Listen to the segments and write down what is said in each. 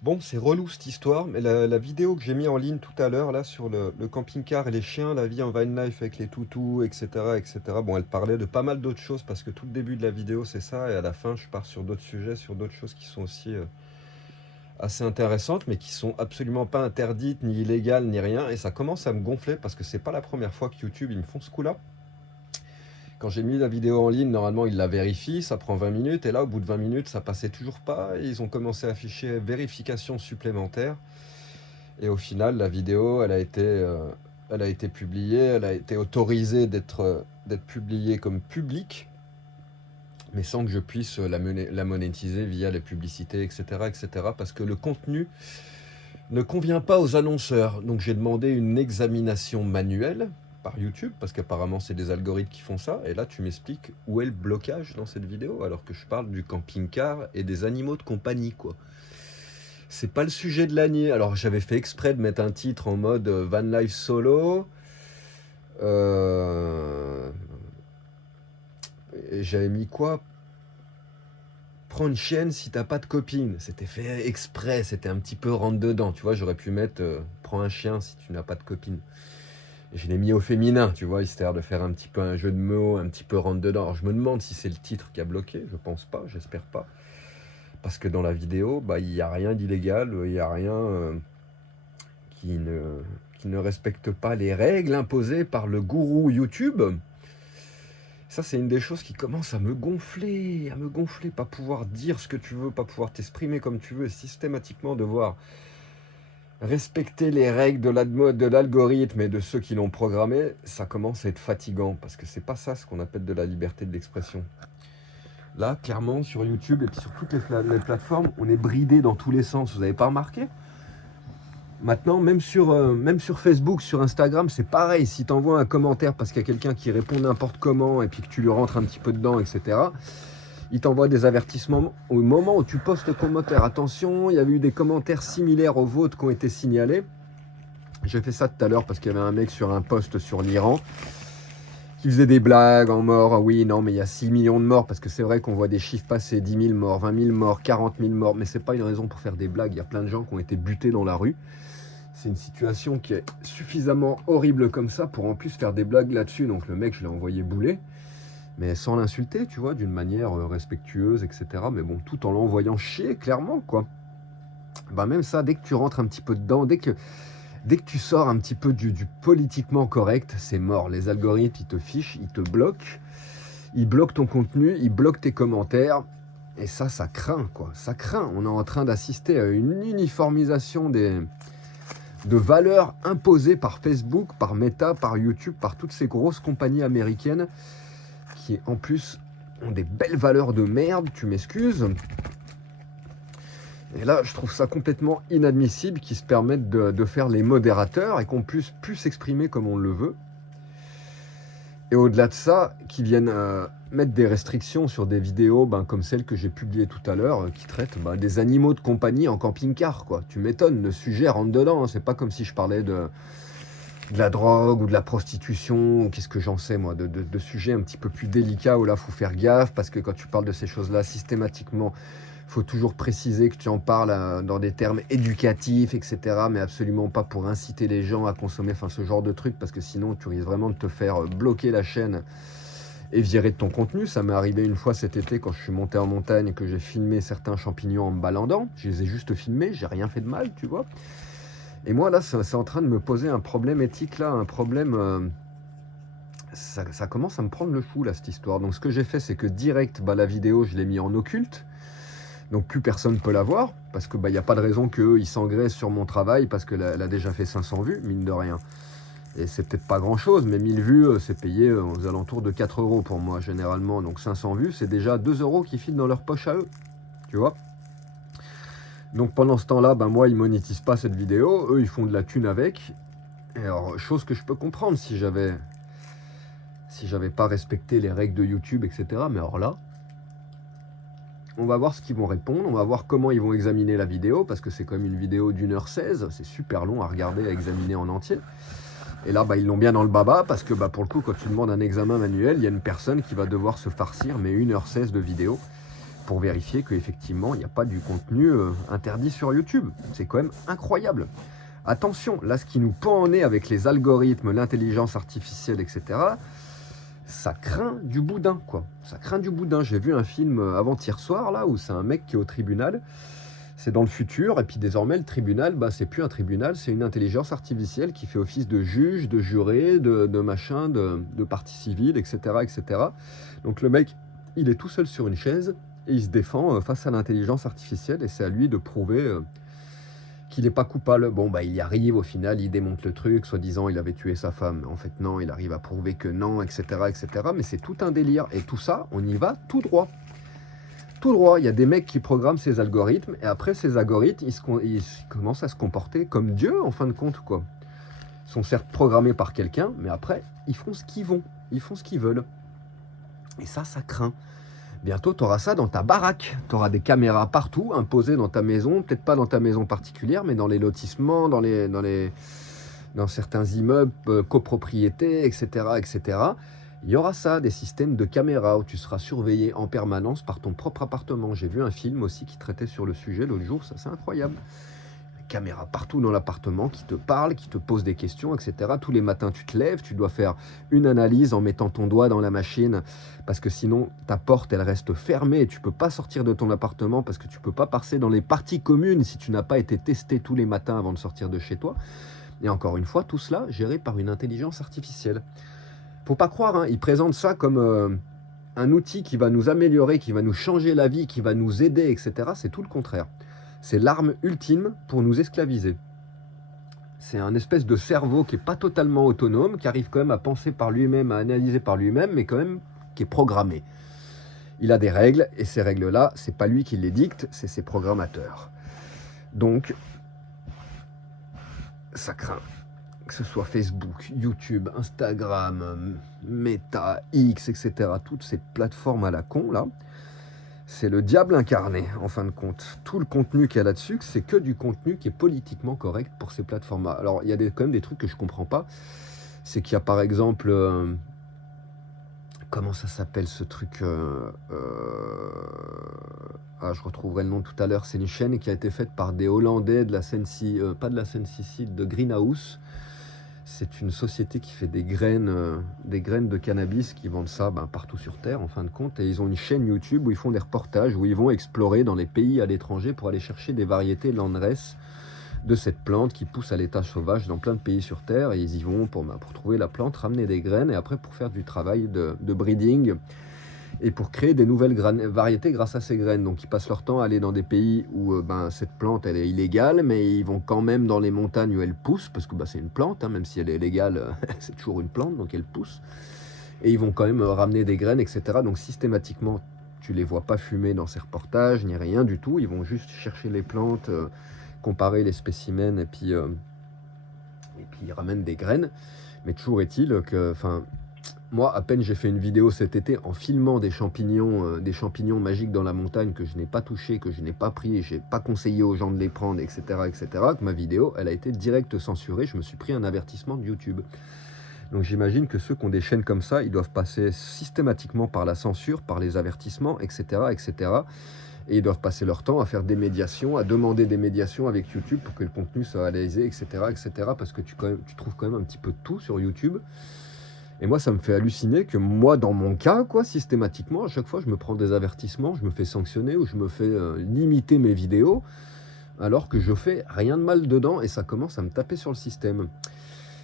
Bon, c'est relou cette histoire, mais la vidéo que j'ai mis en ligne tout à l'heure, là, sur le camping-car et les chiens, la vie en van life avec les toutous, etc., etc. Bon, elle parlait de pas mal d'autres choses parce que tout le début de la vidéo, c'est ça, et à la fin, je pars sur d'autres sujets, sur d'autres choses qui sont aussi assez intéressantes, mais qui sont absolument pas interdites, ni illégales, ni rien. Et ça commence à me gonfler parce que c'est pas la première fois que YouTube, ils me font ce coup-là. Quand j'ai mis la vidéo en ligne, normalement, ils la vérifient, ça prend 20 minutes, et là, au bout de 20 minutes, ça passait toujours pas, et ils ont commencé à afficher vérification supplémentaire. Et au final, la vidéo, elle a été publiée, elle a été autorisée d'être publiée comme publique, mais sans que je puisse la monétiser via les publicités, etc., etc., parce que le contenu ne convient pas aux annonceurs. Donc j'ai demandé une examination manuelle par YouTube, parce qu'apparemment c'est des algorithmes qui font ça, et là tu m'expliques où est le blocage dans cette vidéo, alors que je parle du camping-car et des animaux de compagnie, quoi. C'est pas le sujet de l'année. Alors j'avais fait exprès de mettre un titre en mode Van Life Solo. Euh, et j'avais mis quoi? Prends une chienne si t'as pas de copine. C'était fait exprès, c'était un petit peu rentre dedans. Tu vois, j'aurais pu mettre prends un chien si tu n'as pas de copine. Et je l'ai mis au féminin, tu vois, histoire de faire un petit peu un jeu de mots, un petit peu rentre dedans. Alors je me demande si c'est le titre qui a bloqué. Je pense pas, j'espère pas. Parce que dans la vidéo, bah, il n'y a rien d'illégal, il n'y a rien qui ne, qui ne respecte pas les règles imposées par le gourou YouTube. Ça, c'est une des choses qui commence à me gonfler, pas pouvoir dire ce que tu veux, pas pouvoir t'exprimer comme tu veux, systématiquement devoir respecter les règles de l'algorithme et de ceux qui l'ont programmé, ça commence à être fatigant, parce que c'est pas ça ce qu'on appelle de la liberté de l'expression. Là, clairement, sur YouTube et puis sur toutes les plateformes, on est bridé dans tous les sens, vous avez pas remarqué? Maintenant, même sur Facebook, sur Instagram, c'est pareil. Si tu envoies un commentaire parce qu'il y a quelqu'un qui répond n'importe comment et puis que tu lui rentres un petit peu dedans, etc., il t'envoie des avertissements au moment où tu postes le commentaire. Attention, il y avait eu des commentaires similaires aux vôtres qui ont été signalés. J'ai fait ça tout à l'heure parce qu'il y avait un mec sur un post sur l'Iran qui faisait des blagues en mort. Ah oui, non, mais il y a 6 millions de morts, parce que c'est vrai qu'on voit des chiffres passer, 10 000 morts, 20 000 morts, 40 000 morts, mais c'est pas une raison pour faire des blagues. Il y a plein de gens qui ont été butés dans la rue. C'est une situation qui est suffisamment horrible comme ça pour en plus faire des blagues là-dessus. Donc le mec, je l'ai envoyé bouler, mais sans l'insulter, tu vois, d'une manière respectueuse, etc. Mais bon, tout en l'envoyant chier, clairement, quoi. Bah même ça, dès que tu rentres un petit peu dedans, dès que tu sors un petit peu du politiquement correct, c'est mort. Les algorithmes, ils te fichent, ils te bloquent. Ils bloquent ton contenu, ils bloquent tes commentaires. Et ça craint, quoi. Ça craint. On est en train d'assister à une uniformisation de valeurs imposées par Facebook, par Meta, par YouTube, par toutes ces grosses compagnies américaines qui en plus ont des belles valeurs de merde, tu m'excuses. Et là, je trouve ça complètement inadmissible qu'ils se permettent de faire les modérateurs et qu'on puisse plus s'exprimer comme on le veut. Et au-delà de ça, qu'ils viennent mettre des restrictions sur des vidéos comme celle que j'ai publiée tout à l'heure, qui traitent des animaux de compagnie en camping-car, quoi. Tu m'étonnes, le sujet rentre dedans, hein. C'est pas comme si je parlais de la drogue ou de la prostitution, ou qu'est-ce que j'en sais, moi, de sujets un petit peu plus délicats où là, il faut faire gaffe, parce que quand tu parles de ces choses-là, systématiquement, il faut toujours préciser que tu en parles dans des termes éducatifs, etc., mais absolument pas pour inciter les gens à consommer ce genre de trucs, parce que sinon, tu risques vraiment de te faire bloquer la chaîne et virer de ton contenu. Ça m'est arrivé une fois cet été quand je suis monté en montagne et que j'ai filmé certains champignons en me baladant. Je les ai juste filmés, j'ai rien fait de mal, tu vois. Et moi, là, c'est en train de me poser un problème éthique, là, un problème... ça commence à me prendre le fou, là, cette histoire. Donc, ce que j'ai fait, c'est que direct, la vidéo, je l'ai mis en occulte. Donc, plus personne ne peut la voir, parce que il n'y a pas de raison qu'ils s'engraissent sur mon travail, parce qu'elle a déjà fait 500 vues, mine de rien. Et c'est peut-être pas grand-chose, mais 1000 vues, c'est payé aux alentours de 4 euros pour moi, généralement. Donc, 500 vues, c'est déjà 2 euros qui filent dans leur poche à eux, tu vois. Donc pendant ce temps-là, moi, ils monétisent pas cette vidéo, eux, ils font de la thune avec. Et alors, chose que je peux comprendre si j'avais pas respecté les règles de YouTube, etc. Mais alors là, on va voir ce qu'ils vont répondre, on va voir comment ils vont examiner la vidéo, parce que c'est quand même une vidéo d'1h16, c'est super long à regarder, à examiner en entier. Et là, ils l'ont bien dans le baba, parce que pour le coup, quand tu demandes un examen manuel, il y a une personne qui va devoir se farcir, mais 1h16 de vidéo, pour vérifier qu'effectivement, il n'y a pas du contenu interdit sur YouTube. C'est quand même incroyable. Attention, là, ce qui nous pend en nez avec les algorithmes, l'intelligence artificielle, etc., ça craint du boudin, quoi. Ça craint du boudin. J'ai vu un film avant-hier soir, là, où c'est un mec qui est au tribunal. C'est dans le futur, et puis désormais, le tribunal, bah, c'est plus un tribunal, c'est une intelligence artificielle qui fait office de juge, de juré, de machin, de partie civile, etc., etc. Donc le mec, il est tout seul sur une chaise, et il se défend face à l'intelligence artificielle, et c'est à lui de prouver qu'il n'est pas coupable. Bon, bah, il y arrive, au final, il démonte le truc, soi-disant, il avait tué sa femme. En fait, non, il arrive à prouver que non, etc., etc. Mais c'est tout un délire. Et tout ça, on y va tout droit. Tout droit. Il y a des mecs qui programment ces algorithmes, et après, ces algorithmes, ils commencent à se comporter comme Dieu, en fin de compte, quoi. Ils sont certes programmés par quelqu'un, mais après, ils font ce qu'ils vont. Ils font ce qu'ils veulent. Et ça craint. Bientôt, tu auras ça dans ta baraque. Tu auras des caméras partout, imposées dans ta maison. Peut-être pas dans ta maison particulière, mais dans les lotissements, dans certains immeubles, copropriétés, etc., etc. Il y aura ça, des systèmes de caméras où tu seras surveillé en permanence par ton propre appartement. J'ai vu un film aussi qui traitait sur le sujet l'autre jour. Ça, c'est incroyable. Caméra partout dans l'appartement qui te parle, qui te pose des questions, etc. Tous les matins, tu te lèves, tu dois faire une analyse en mettant ton doigt dans la machine parce que sinon, ta porte, elle reste fermée et tu ne peux pas sortir de ton appartement parce que tu ne peux pas passer dans les parties communes si tu n'as pas été testé tous les matins avant de sortir de chez toi. Et encore une fois, tout cela géré par une intelligence artificielle. Faut pas croire, hein, ils présentent ça comme un outil qui va nous améliorer, qui va nous changer la vie, qui va nous aider, etc. C'est tout le contraire. C'est l'arme ultime pour nous esclaviser. C'est un espèce de cerveau qui n'est pas totalement autonome, qui arrive quand même à penser par lui-même, à analyser par lui-même, mais quand même qui est programmé. Il a des règles, et ces règles-là, c'est pas lui qui les dicte, c'est ses programmateurs. Donc, ça craint. Que ce soit Facebook, YouTube, Instagram, Meta, X, etc. Toutes ces plateformes à la con, là, c'est le diable incarné, en fin de compte. Tout le contenu qu'il y a là-dessus, c'est que du contenu qui est politiquement correct pour ces plateformes-là. Alors, il y a quand même des trucs que je ne comprends pas. C'est qu'il y a par exemple... comment ça s'appelle ce truc je retrouverai le nom tout à l'heure. C'est une chaîne qui a été faite par des Hollandais de la Sensi... pas de la Sensi, de Greenhouse. C'est une société qui fait des graines de cannabis, qui vendent ça partout sur Terre, en fin de compte. Et ils ont une chaîne YouTube où ils font des reportages, où ils vont explorer dans les pays à l'étranger pour aller chercher des variétés landraces de cette plante qui pousse à l'état sauvage dans plein de pays sur Terre. Et ils y vont pour trouver la plante, ramener des graines, et après pour faire du travail de breeding, et pour créer des nouvelles variétés grâce à ces graines. Donc ils passent leur temps à aller dans des pays où cette plante elle est illégale, mais ils vont quand même dans les montagnes où elle pousse, parce que c'est une plante, hein, même si elle est légale, c'est toujours une plante, donc elle pousse. Et ils vont quand même ramener des graines, etc. Donc systématiquement, tu les vois pas fumer dans ces reportages, ni rien du tout. Ils vont juste chercher les plantes, comparer les spécimens, et puis ils ramènent des graines. Mais toujours est-il que... Moi, à peine j'ai fait une vidéo cet été en filmant des champignons magiques dans la montagne que je n'ai pas touchés, que je n'ai pas pris, et je n'ai pas conseillé aux gens de les prendre, etc., etc., que ma vidéo, elle a été direct censurée. Je me suis pris un avertissement de YouTube. Donc j'imagine que ceux qui ont des chaînes comme ça, ils doivent passer systématiquement par la censure, par les avertissements, etc., etc., et ils doivent passer leur temps à faire des médiations, à demander des médiations avec YouTube pour que le contenu soit réalisé, etc., etc., parce que tu trouves quand même un petit peu de tout sur YouTube. Et moi, ça me fait halluciner que moi, dans mon cas, systématiquement, à chaque fois, je me prends des avertissements, je me fais sanctionner ou je me fais limiter mes vidéos, alors que je fais rien de mal dedans et ça commence à me taper sur le système.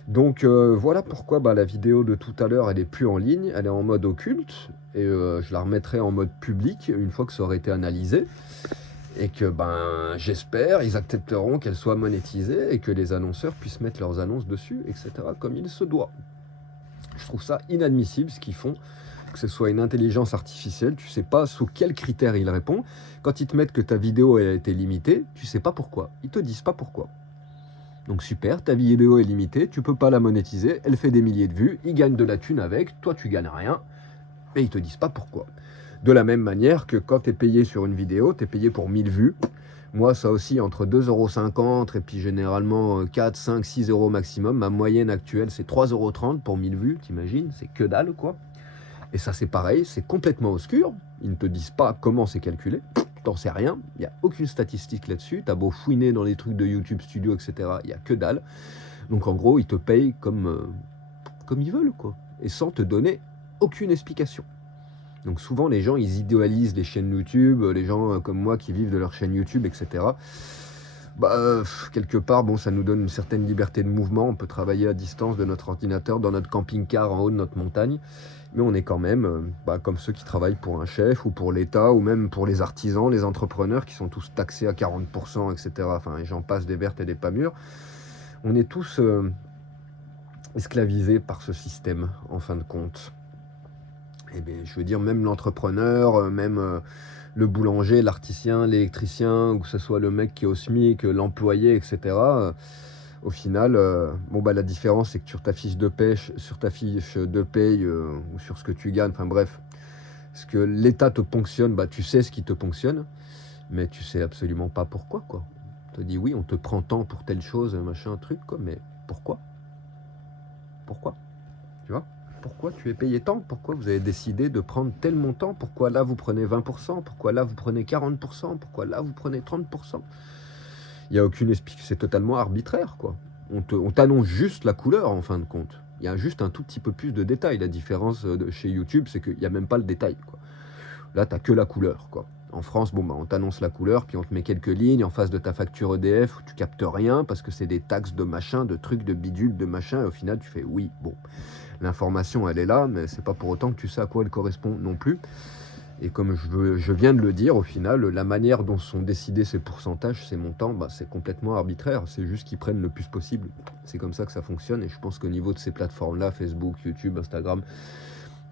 Donc voilà pourquoi la vidéo de tout à l'heure, elle est plus en ligne, elle est en mode occulte, et je la remettrai en mode public une fois que ça aurait été analysé. Et que j'espère, ils accepteront qu'elle soit monétisée et que les annonceurs puissent mettre leurs annonces dessus, etc., comme il se doit. Je trouve ça inadmissible ce qu'ils font, que ce soit une intelligence artificielle, tu sais pas sous quels critères il répond. Quand ils te mettent que ta vidéo a été limitée, tu sais pas pourquoi. Ils te disent pas pourquoi. Donc super, ta vidéo est limitée, tu peux pas la monétiser, elle fait des milliers de vues, ils gagnent de la thune avec, toi tu gagnes rien, et ils te disent pas pourquoi. De la même manière que quand tu es payé sur une vidéo, tu es payé pour 1000 vues. Moi, ça aussi, entre 2,50 € et puis généralement 4, 5, 6 € maximum. Ma moyenne actuelle, c'est 3,30 € pour 1000 vues, t'imagines? C'est que dalle, quoi. Et ça, c'est pareil, c'est complètement obscur. Ils ne te disent pas comment c'est calculé. T'en sais rien. Il n'y a aucune statistique là-dessus. T'as beau fouiner dans les trucs de YouTube Studio, etc. Il n'y a que dalle. Donc en gros, ils te payent comme ils veulent, quoi. Et sans te donner aucune explication. Donc souvent, les gens, ils idéalisent les chaînes YouTube, les gens comme moi qui vivent de leur chaîne YouTube, etc. Quelque part, bon, ça nous donne une certaine liberté de mouvement. On peut travailler à distance de notre ordinateur dans notre camping-car en haut de notre montagne. Mais on est quand même comme ceux qui travaillent pour un chef ou pour l'État ou même pour les artisans, les entrepreneurs qui sont tous taxés à 40%, etc. Enfin, et j'en passe des vertes et des pas mûres. On est tous esclavisés par ce système, en fin de compte. Et bien, je veux dire, même l'entrepreneur, même le boulanger, l'artisan, l'électricien, ou que ce soit le mec qui est au SMIC, l'employé, etc. Au final, la différence, c'est que sur ta fiche de paye ou sur ce que tu gagnes, enfin bref, ce que l'État te ponctionne, tu sais ce qui te ponctionne, mais tu sais absolument pas pourquoi, quoi. On te dit oui, on te prend tant pour telle chose, machin, truc, quoi, mais pourquoi? Pourquoi? Tu vois? Pourquoi tu es payé tant? Pourquoi vous avez décidé de prendre tel montant? Pourquoi là vous prenez 20%? Pourquoi là vous prenez 40%? Pourquoi là vous prenez 30%? Il n'y a aucune explication, c'est totalement arbitraire, quoi. On t'annonce juste la couleur, en fin de compte. Il y a juste un tout petit peu plus de détails. La différence chez YouTube, c'est qu'il n'y a même pas le détail, quoi. Là, tu n'as que la couleur, quoi. En France, on t'annonce la couleur, puis on te met quelques lignes en face de ta facture EDF où tu captes rien parce que c'est des taxes de machin, de trucs, de bidule, de machin, et au final, tu fais oui, bon. L'information, elle est là, mais c'est pas pour autant que tu sais à quoi elle correspond non plus. Et comme je viens de le dire, au final, la manière dont sont décidés ces pourcentages, ces montants, c'est complètement arbitraire. C'est juste qu'ils prennent le plus possible. C'est comme ça que ça fonctionne. Et je pense qu'au niveau de ces plateformes-là, Facebook, YouTube, Instagram,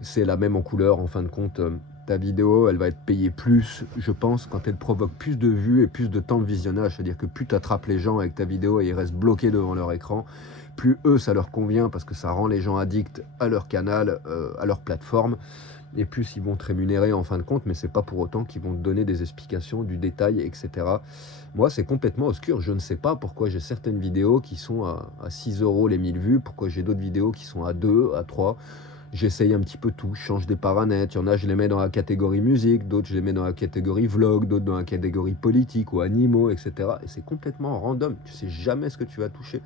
c'est la même en couleur. En fin de compte, ta vidéo, elle va être payée plus, je pense, quand elle provoque plus de vues et plus de temps de visionnage. C'est-à-dire que plus tu attrapes les gens avec ta vidéo et ils restent bloqués devant leur écran, plus eux, ça leur convient parce que ça rend les gens addicts à leur canal, à leur plateforme. Et plus ils vont te rémunérer en fin de compte, mais c'est pas pour autant qu'ils vont te donner des explications, du détail, etc. Moi, c'est complètement obscur. Je ne sais pas pourquoi j'ai certaines vidéos qui sont à 6 € les 1000 vues, pourquoi j'ai d'autres vidéos qui sont à 2, à 3. J'essaye un petit peu tout, je change des paramètres. Il y en a, je les mets dans la catégorie musique, d'autres, je les mets dans la catégorie vlog, d'autres dans la catégorie politique ou animaux, etc. Et c'est complètement random. Tu sais jamais ce que tu vas toucher.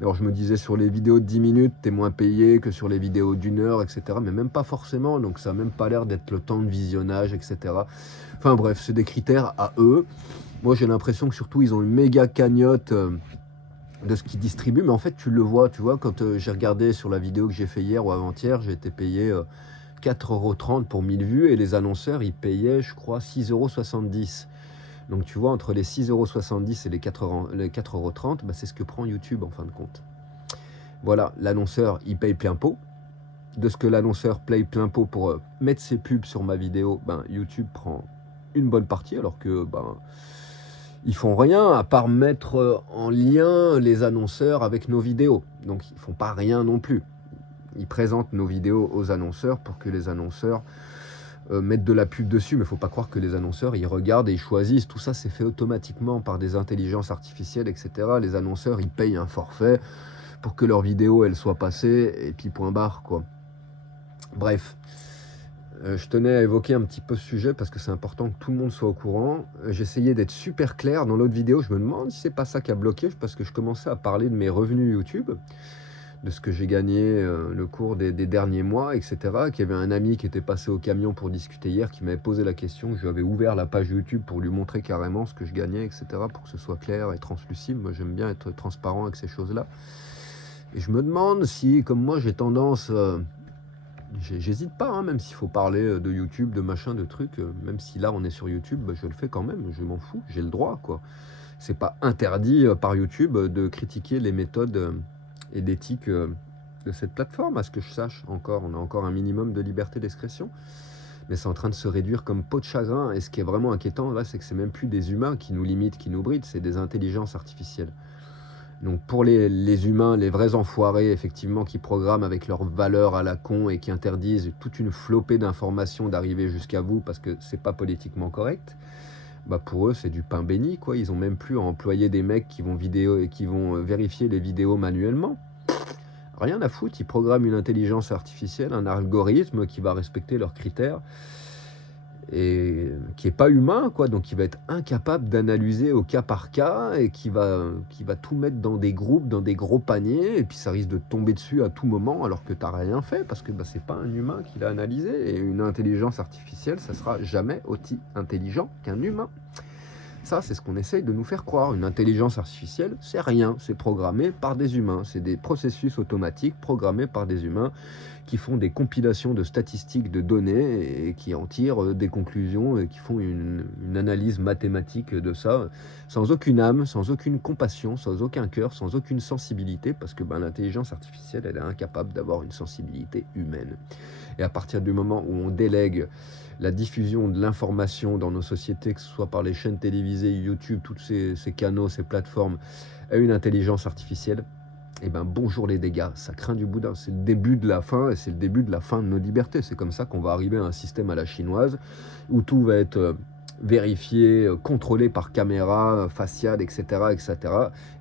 Alors je me disais sur les vidéos de 10 minutes, t'es moins payé que sur les vidéos d'1 heure, etc. Mais même pas forcément, donc ça n'a même pas l'air d'être le temps de visionnage, etc. Enfin bref, c'est des critères à eux. Moi j'ai l'impression que surtout ils ont une méga cagnotte de ce qu'ils distribuent, mais en fait tu le vois, tu vois, quand j'ai regardé sur la vidéo que j'ai fait hier ou avant-hier, j'ai été payé 4,30 € pour 1000 vues et les annonceurs ils payaient je crois 6,70 €. Donc tu vois, entre les 6,70 € et les 4,30 €, c'est ce que prend YouTube en fin de compte. Voilà, l'annonceur, il paye plein pot. De ce que l'annonceur paye plein pot pour mettre ses pubs sur ma vidéo, YouTube prend une bonne partie, alors que ils font rien à part mettre en lien les annonceurs avec nos vidéos. Donc ils font pas rien non plus. Ils présentent nos vidéos aux annonceurs pour que les annonceurs mettre de la pub dessus, mais il ne faut pas croire que les annonceurs, ils regardent et ils choisissent. Tout ça, c'est fait automatiquement par des intelligences artificielles, etc. Les annonceurs, ils payent un forfait pour que leur vidéo, elle soit passée, et puis point barre, quoi. Bref, je tenais à évoquer un petit peu ce sujet parce que c'est important que tout le monde soit au courant. J'essayais d'être super clair dans l'autre vidéo. Je me demande si c'est pas ça qui a bloqué, parce que je commençais à parler de mes revenus YouTube, de ce que j'ai gagné le cours des derniers mois, etc. Qu'il y avait un ami qui était passé au camion pour discuter hier, qui m'avait posé la question. Je lui avais ouvert la page YouTube pour lui montrer carrément ce que je gagnais, etc. pour que ce soit clair et translucide. Moi, j'aime bien être transparent avec ces choses-là. Et je me demande si, comme moi, j'ai tendance... j'hésite pas, même s'il faut parler de YouTube, de machin, de trucs. Même si là, on est sur YouTube, je le fais quand même. Je m'en fous, j'ai le droit, quoi. C'est pas interdit par YouTube de critiquer les méthodes... et d'éthique de cette plateforme, à ce que je sache encore. On a encore un minimum de liberté d'expression, mais c'est en train de se réduire comme peau de chagrin. Et ce qui est vraiment inquiétant là, c'est que c'est même plus des humains qui nous limitent, qui nous brident, c'est des intelligences artificielles. Donc pour les humains, les vrais enfoirés, effectivement, qui programment avec leurs valeurs à la con et qui interdisent toute une flopée d'informations d'arriver jusqu'à vous parce que c'est pas politiquement correct, pour eux, c'est du pain béni, quoi. Ils ont même plus à employer des mecs qui vont vérifier les vidéos manuellement. Rien à foutre, ils programment une intelligence artificielle, un algorithme qui va respecter leurs critères. et qui est pas humain, quoi, donc qui va être incapable d'analyser au cas par cas et qui va tout mettre dans des groupes, dans des gros paniers, et puis ça risque de te tomber dessus à tout moment alors que tu as rien fait parce que c'est pas un humain qui l'a analysé, et une intelligence artificielle, ça sera jamais aussi intelligent qu'un humain. Ça, c'est ce qu'on essaye de nous faire croire. Une intelligence artificielle, c'est rien, c'est programmé par des humains. C'est des processus automatiques programmés par des humains qui font des compilations de statistiques de données et qui en tirent des conclusions et qui font une analyse mathématique de ça, sans aucune âme, sans aucune compassion, sans aucun cœur, sans aucune sensibilité, parce que l'intelligence artificielle, elle est incapable d'avoir une sensibilité humaine. Et à partir du moment où on délègue la diffusion de l'information dans nos sociétés, que ce soit par les chaînes télévisées, YouTube, tous ces canaux, ces plateformes, à une intelligence artificielle, bonjour les dégâts, ça craint du boudin. C'est le début de la fin, et c'est le début de la fin de nos libertés. C'est comme ça qu'on va arriver à un système à la chinoise, où tout va être vérifié, contrôlé par caméra faciale, etc.,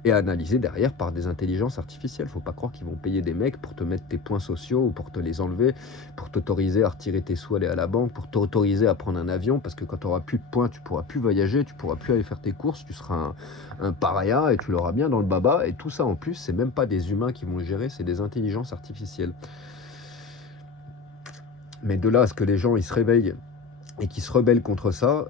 et analysé derrière par des intelligences artificielles. Faut pas croire qu'ils vont payer des mecs pour te mettre tes points sociaux ou pour te les enlever, pour t'autoriser à retirer tes sous, aller à la banque, pour t'autoriser à prendre un avion, parce que quand tu auras plus de points, tu pourras plus voyager, tu pourras plus aller faire tes courses, tu seras un paria et tu l'auras bien dans le baba. Et tout ça, en plus, c'est même pas des humains qui vont le gérer, c'est des intelligences artificielles. Mais de là à ce que les gens ils se réveillent et qui se rebellent contre ça,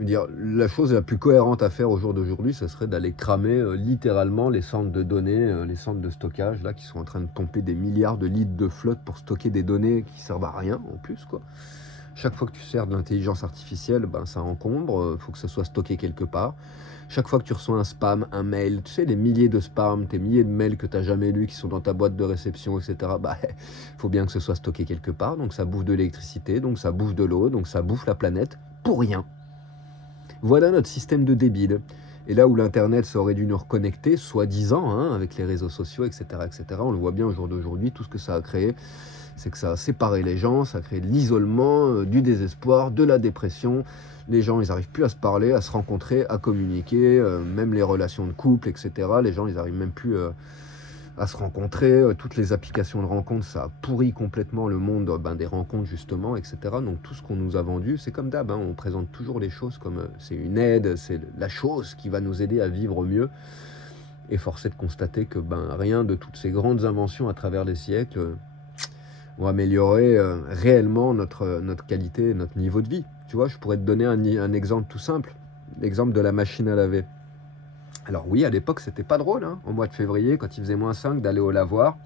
la chose la plus cohérente à faire au jour d'aujourd'hui, ce serait d'aller cramer littéralement les centres de données, les centres de stockage, là, qui sont en train de pomper des milliards de litres de flotte pour stocker des données qui servent à rien, en plus, quoi. Chaque fois que tu sers de l'intelligence artificielle, ça encombre, il faut que ça soit stocké quelque part. Chaque fois que tu reçois un spam, un mail, tu sais, les milliers de spams, tes milliers de mails que tu n'as jamais lus, qui sont dans ta boîte de réception, etc., faut bien que ce soit stocké quelque part. Donc ça bouffe de l'électricité, donc ça bouffe de l'eau, donc ça bouffe la planète, pour rien. Voilà notre système de débile. Et là où l'Internet ça aurait dû nous reconnecter, soi-disant, avec les réseaux sociaux, etc., on le voit bien au jour d'aujourd'hui, tout ce que ça a créé, c'est que ça a séparé les gens, ça a créé de l'isolement, du désespoir, de la dépression. Les gens, ils n'arrivent plus à se parler, à se rencontrer, à communiquer, même les relations de couple, etc. Les gens, ils n'arrivent même plus à se rencontrer. Toutes les applications de rencontres, ça a pourri complètement le monde des rencontres, justement, etc. Donc tout ce qu'on nous a vendu, c'est comme d'hab, on présente toujours les choses comme c'est une aide, c'est la chose qui va nous aider à vivre mieux. Et force est de constater que rien de toutes ces grandes inventions à travers les siècles vont améliorer réellement notre qualité, notre niveau de vie. Tu vois, je pourrais te donner un exemple tout simple, l'exemple de la machine à laver. Alors oui, à l'époque, c'était pas drôle, au mois de février, quand il faisait -5, d'aller au lavoir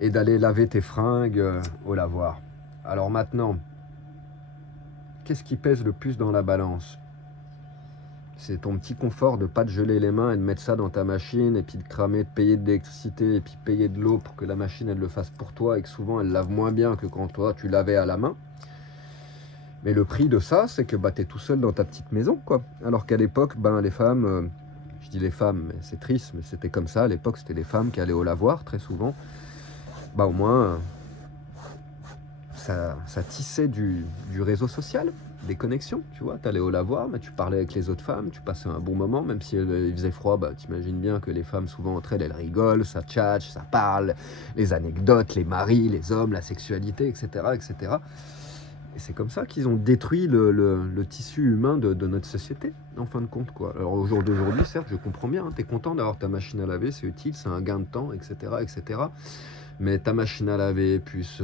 et d'aller laver tes fringues au lavoir. Alors maintenant, qu'est-ce qui pèse le plus dans la balance ? C'est ton petit confort de pas te geler les mains et de mettre ça dans ta machine et puis de cramer, de payer de l'électricité et puis payer de l'eau pour que la machine elle le fasse pour toi et que souvent elle lave moins bien que quand toi tu lavais à la main. Mais le prix de ça, c'est que t'es tout seul dans ta petite maison, quoi. Alors qu'à l'époque, les femmes, je dis les femmes, mais c'est triste, mais c'était comme ça. À l'époque, c'était les femmes qui allaient au lavoir très souvent. Au moins, ça tissait du réseau social, des connexions, tu vois. T'allais au lavoir, tu parlais avec les autres femmes, tu passais un bon moment, même si il faisait froid, t'imagines bien que les femmes, souvent entre elles rigolent, ça tchatche, ça parle, les anecdotes, les maris, les hommes, la sexualité, etc., etc. Et c'est comme ça qu'ils ont détruit le tissu humain de notre société, en fin de compte, quoi. Alors au jour d'aujourd'hui, certes, je comprends bien, t'es content d'avoir ta machine à laver, c'est utile, c'est un gain de temps, etc., etc. Mais ta machine à laver, plus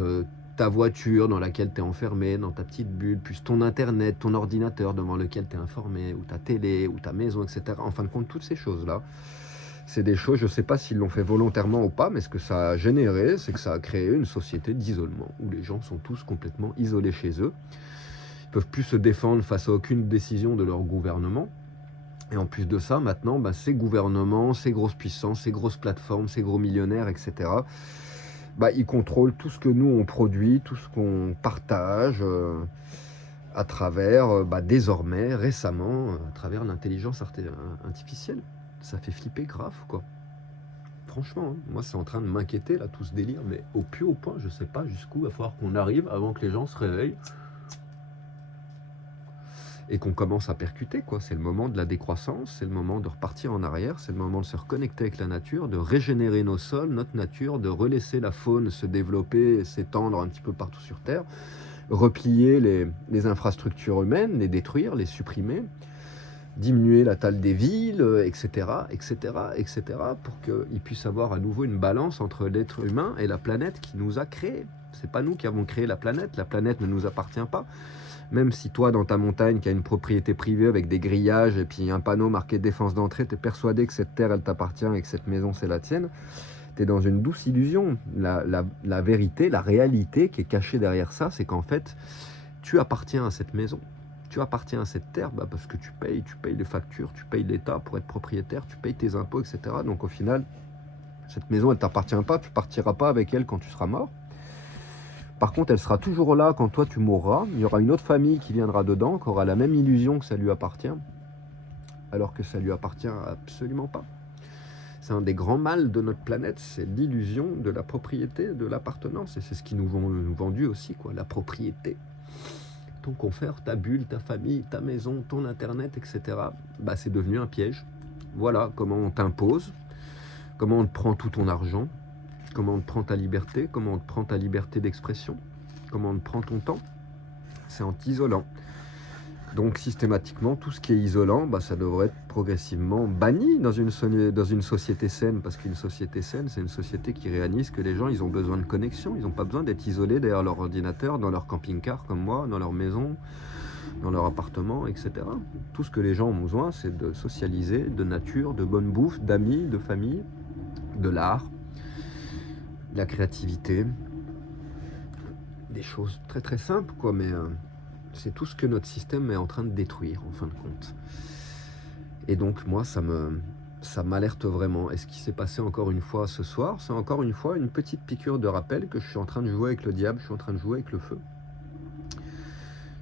ta voiture dans laquelle tu es enfermé, dans ta petite bulle, plus ton internet, ton ordinateur devant lequel tu es informé, ou ta télé, ou ta maison, etc. En fin de compte, toutes ces choses-là, c'est des choses, je ne sais pas s'ils l'ont fait volontairement ou pas, mais ce que ça a généré, c'est que ça a créé une société d'isolement, où les gens sont tous complètement isolés chez eux. Ils ne peuvent plus se défendre face à aucune décision de leur gouvernement. Et en plus de ça, maintenant, ces gouvernements, ces grosses puissances, ces grosses plateformes, ces gros millionnaires, etc., ils contrôlent tout ce que nous, on produit, tout ce qu'on partage à travers, désormais, récemment, à travers l'intelligence artificielle. Ça fait flipper grave, quoi. Franchement, moi, c'est en train de m'inquiéter, là, tout ce délire, mais au plus haut point, je sais pas jusqu'où il va falloir qu'on arrive avant que les gens se réveillent et qu'on commence à percuter, quoi. C'est le moment de la décroissance, c'est le moment de repartir en arrière, c'est le moment de se reconnecter avec la nature, de régénérer nos sols, notre nature, de relaisser la faune se développer et s'étendre un petit peu partout sur Terre, replier les infrastructures humaines, les détruire, les supprimer, diminuer la taille des villes, etc., etc., etc., pour qu'il puisse avoir à nouveau une balance entre l'être humain et la planète qui nous a créés. C'est pas nous qui avons créé la planète ne nous appartient pas. Même si toi, dans ta montagne, qui a une propriété privée avec des grillages et puis un panneau marqué défense d'entrée, tu es persuadé que cette terre, elle t'appartient et que cette maison, c'est la tienne, tu es dans une douce illusion. La vérité, la réalité qui est cachée derrière ça, c'est qu'en fait, tu appartiens à cette maison. Tu appartiens à cette terre parce que tu payes les factures, tu payes l'État pour être propriétaire, tu payes tes impôts, etc. Donc au final, cette maison, elle ne t'appartient pas, tu ne partiras pas avec elle quand tu seras mort. Par contre, elle sera toujours là quand toi tu mourras. Il y aura une autre famille qui viendra dedans, qui aura la même illusion que ça lui appartient, alors que ça lui appartient absolument pas. C'est un des grands mâles de notre planète, c'est l'illusion de la propriété, de l'appartenance. Et c'est ce qu'ils nous ont vendu aussi, quoi, la propriété. Ton confort, ta bulle, ta famille, ta maison, ton internet, etc. C'est devenu un piège. Voilà comment on t'impose, comment on te prend tout ton argent, comment on te prend ta liberté, comment on te prend ta liberté d'expression, comment on te prend ton temps. C'est en t'isolant. Donc systématiquement, tout ce qui est isolant, ça devrait être progressivement banni dans une société saine, parce qu'une société saine, c'est une société qui réalise que les gens, ils ont besoin de connexion, ils n'ont pas besoin d'être isolés derrière leur ordinateur, dans leur camping-car comme moi, dans leur maison, dans leur appartement, etc. Tout ce que les gens ont besoin, c'est de socialiser, de nature, de bonne bouffe, d'amis, de famille, de l'art, de la créativité, des choses très très simples, quoi, mais c'est tout ce que notre système est en train de détruire, en fin de compte. Et donc, moi, ça m'alerte vraiment. Et ce qui s'est passé encore une fois ce soir, c'est encore une fois une petite piqûre de rappel que je suis en train de jouer avec le diable, je suis en train de jouer avec le feu.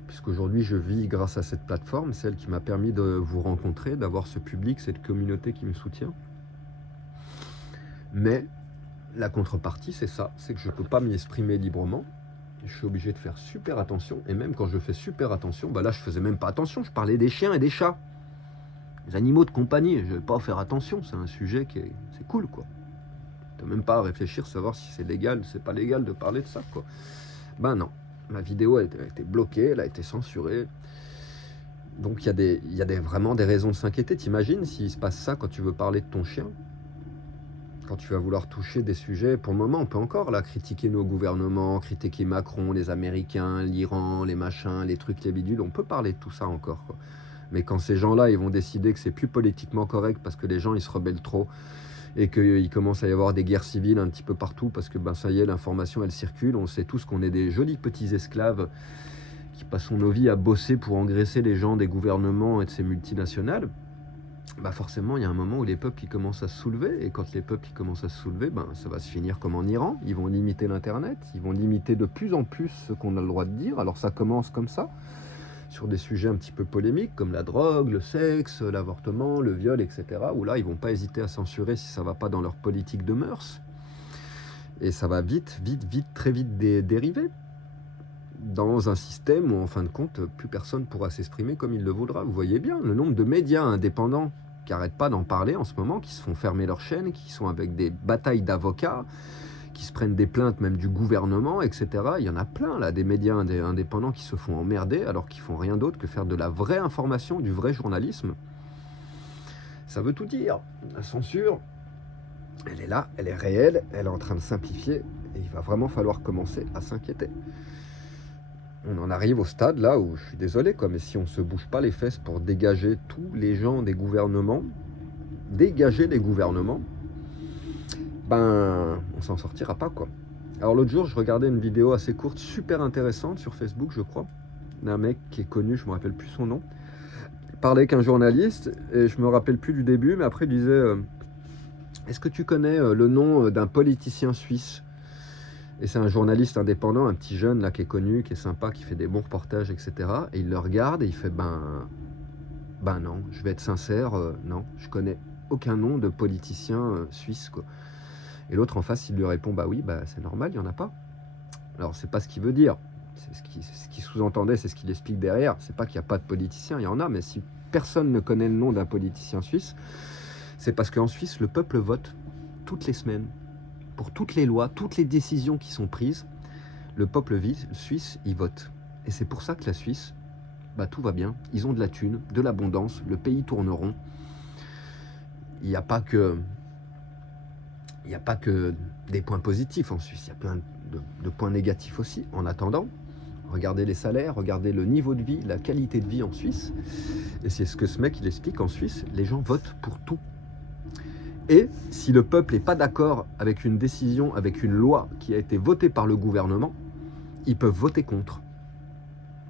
Puisqu'aujourd'hui, je vis grâce à cette plateforme, celle qui m'a permis de vous rencontrer, d'avoir ce public, cette communauté qui me soutient. Mais la contrepartie, c'est ça, c'est que je ne peux pas m'y exprimer librement. Je suis obligé de faire super attention. Et même quand je fais super attention, là, je faisais même pas attention. Je parlais des chiens et des chats. Les animaux de compagnie. Je vais pas faire attention. C'est un sujet c'est cool, quoi. Tu n'as même pas à réfléchir, savoir si c'est légal ou c'est pas légal de parler de ça, quoi. Non. Ma vidéo a été bloquée, elle a été censurée. Donc il y a vraiment des raisons de s'inquiéter. T'imagines s'il se passe ça quand tu veux parler de ton chien ? Quand tu vas vouloir toucher des sujets, pour le moment, on peut encore là critiquer nos gouvernements, critiquer Macron, les Américains, l'Iran, les machins, les trucs, les bidules, on peut parler de tout ça encore, quoi. Mais quand ces gens-là, ils vont décider que c'est plus politiquement correct parce que les gens, ils se rebellent trop et qu'il commence à y avoir des guerres civiles un petit peu partout parce que ça y est, l'information, elle circule, on sait tous qu'on est des jolis petits esclaves qui passons nos vies à bosser pour engraisser les gens des gouvernements et de ces multinationales. Forcément, il y a un moment où les peuples qui commencent à se soulever, et quand les peuples qui commencent à se soulever, ça va se finir comme en Iran. Ils vont limiter l'Internet, ils vont limiter de plus en plus ce qu'on a le droit de dire. Alors ça commence comme ça, sur des sujets un petit peu polémiques, comme la drogue, le sexe, l'avortement, le viol, etc., où là, ils vont pas hésiter à censurer si ça va pas dans leur politique de mœurs. Et ça va vite, très vite dériver dans un système où, en fin de compte, plus personne pourra s'exprimer comme il le voudra. Vous voyez bien le nombre de médias indépendants qui n'arrêtent pas d'en parler en ce moment, qui se font fermer leur chaîne, qui sont avec des batailles d'avocats, qui se prennent des plaintes même du gouvernement, etc. Il y en a plein, là, des médias indépendants qui se font emmerder alors qu'ils font rien d'autre que faire de la vraie information, du vrai journalisme. Ça veut tout dire. La censure, elle est là, elle est réelle, elle est en train de simplifier, et il va vraiment falloir commencer à s'inquiéter. On en arrive au stade là où, je suis désolé, quoi, mais si on ne se bouge pas les fesses pour dégager tous les gens des gouvernements, on s'en sortira pas, quoi. Alors l'autre jour, je regardais une vidéo assez courte, super intéressante sur Facebook, je crois, d'un mec qui est connu, je me rappelle plus son nom. Il parlait avec un journaliste, et je me rappelle plus du début, mais après il disait est-ce que tu connais le nom d'un politicien suisse ? Et c'est un journaliste indépendant, un petit jeune là qui est connu, qui est sympa, qui fait des bons reportages, etc. Et il le regarde et il fait non, je vais être sincère, non, je connais aucun nom de politicien suisse, quoi. Et l'autre en face, il lui répond oui, c'est normal, il n'y en a pas. Alors c'est pas ce qu'il veut dire, c'est ce qui sous-entendait, c'est ce qu'il explique derrière. C'est pas qu'il n'y a pas de politiciens, il y en a, mais si personne ne connaît le nom d'un politicien suisse, c'est parce qu'en Suisse, le peuple vote toutes les semaines. Pour toutes les lois, toutes les décisions qui sont prises, le peuple suisse, il vote. Et c'est pour ça que la Suisse, tout va bien. Ils ont de la thune, de l'abondance, le pays tourne rond. Il n'y a pas que des points positifs en Suisse, il y a plein de points négatifs aussi. En attendant, regardez les salaires, regardez le niveau de vie, la qualité de vie en Suisse. Et c'est ce que ce mec il explique, en Suisse, les gens votent pour tout. Et si le peuple n'est pas d'accord avec une décision, avec une loi qui a été votée par le gouvernement, ils peuvent voter contre.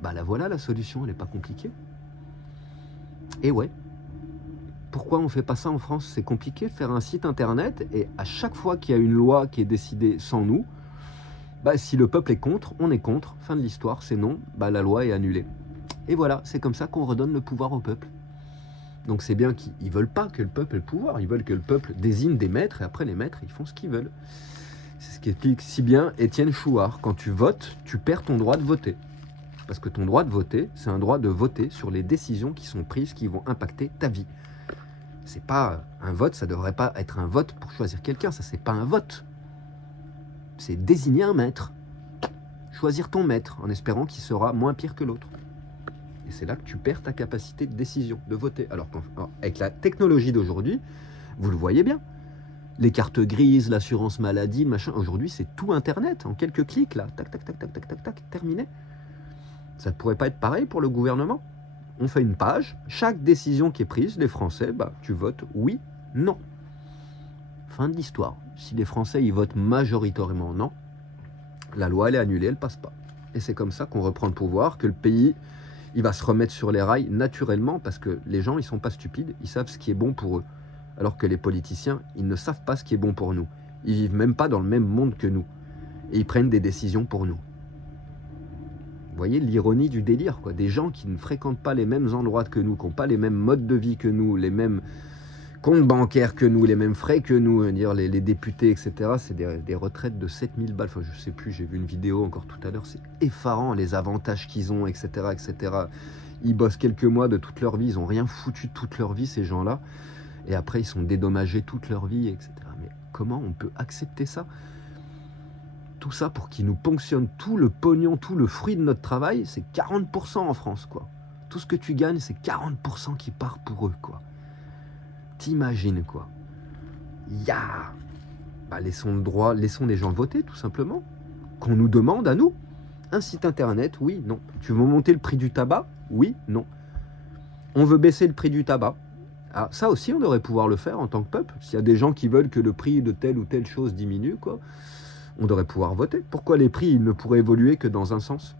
La voilà la solution, elle n'est pas compliquée. Et ouais. Pourquoi on ne fait pas ça en France? C'est compliqué de faire un site internet et à chaque fois qu'il y a une loi qui est décidée sans nous, si le peuple est contre, on est contre. Fin de l'histoire, c'est non, la loi est annulée. Et voilà, c'est comme ça qu'on redonne le pouvoir au peuple. Donc c'est bien qu'ils ne veulent pas que le peuple ait le pouvoir, ils veulent que le peuple désigne des maîtres et après les maîtres, ils font ce qu'ils veulent. C'est ce qu'explique si bien Étienne Chouard. Quand tu votes, tu perds ton droit de voter. Parce que ton droit de voter, c'est un droit de voter sur les décisions qui sont prises, qui vont impacter ta vie. C'est pas un vote, ça devrait pas être un vote pour choisir quelqu'un, ça c'est pas un vote. C'est désigner un maître. Choisir ton maître en espérant qu'il sera moins pire que l'autre. Et c'est là que tu perds ta capacité de décision, de voter. Alors avec la technologie d'aujourd'hui, vous le voyez bien. Les cartes grises, l'assurance maladie, machin, aujourd'hui c'est tout internet, en quelques clics là, tac, tac, tac, tac, tac, tac, tac, terminé. Ça ne pourrait pas être pareil pour le gouvernement? On fait une page, chaque décision qui est prise, les Français, tu votes oui, non. Fin de l'histoire. Si les Français ils votent majoritairement non, la loi elle est annulée, elle passe pas. Et c'est comme ça qu'on reprend le pouvoir, que le pays il va se remettre sur les rails naturellement, parce que les gens ils sont pas stupides, ils savent ce qui est bon pour eux. Alors que les politiciens, ils ne savent pas ce qui est bon pour nous. Ils vivent même pas dans le même monde que nous. Et ils prennent des décisions pour nous. Vous voyez l'ironie du délire, quoi. Des gens qui ne fréquentent pas les mêmes endroits que nous, qui n'ont pas les mêmes modes de vie que nous, les mêmes comptes bancaires que nous, les mêmes frais que nous, dire les députés, etc. C'est des retraites de 7000 balles. Enfin, je sais plus, j'ai vu une vidéo encore tout à l'heure, c'est effarant les avantages qu'ils ont, etc., etc. Ils bossent quelques mois de toute leur vie, ils n'ont rien foutu de toute leur vie, ces gens-là. Et après, ils sont dédommagés toute leur vie, etc. Mais comment on peut accepter ça? Tout ça pour qu'ils nous ponctionnent tout le pognon, tout le fruit de notre travail, c'est 40% en France, quoi. Tout ce que tu gagnes, c'est 40% qui part pour eux, quoi. T'imagines, quoi. Laissons le droit, laissons les gens voter, tout simplement. Qu'on nous demande à nous. Un site internet, oui, non. Tu veux monter le prix du tabac? Oui, non. On veut baisser le prix du tabac. Ah, ça aussi, on devrait pouvoir le faire en tant que peuple. S'il y a des gens qui veulent que le prix de telle ou telle chose diminue, quoi, on devrait pouvoir voter. Pourquoi les prix ils ne pourraient évoluer que dans un sens?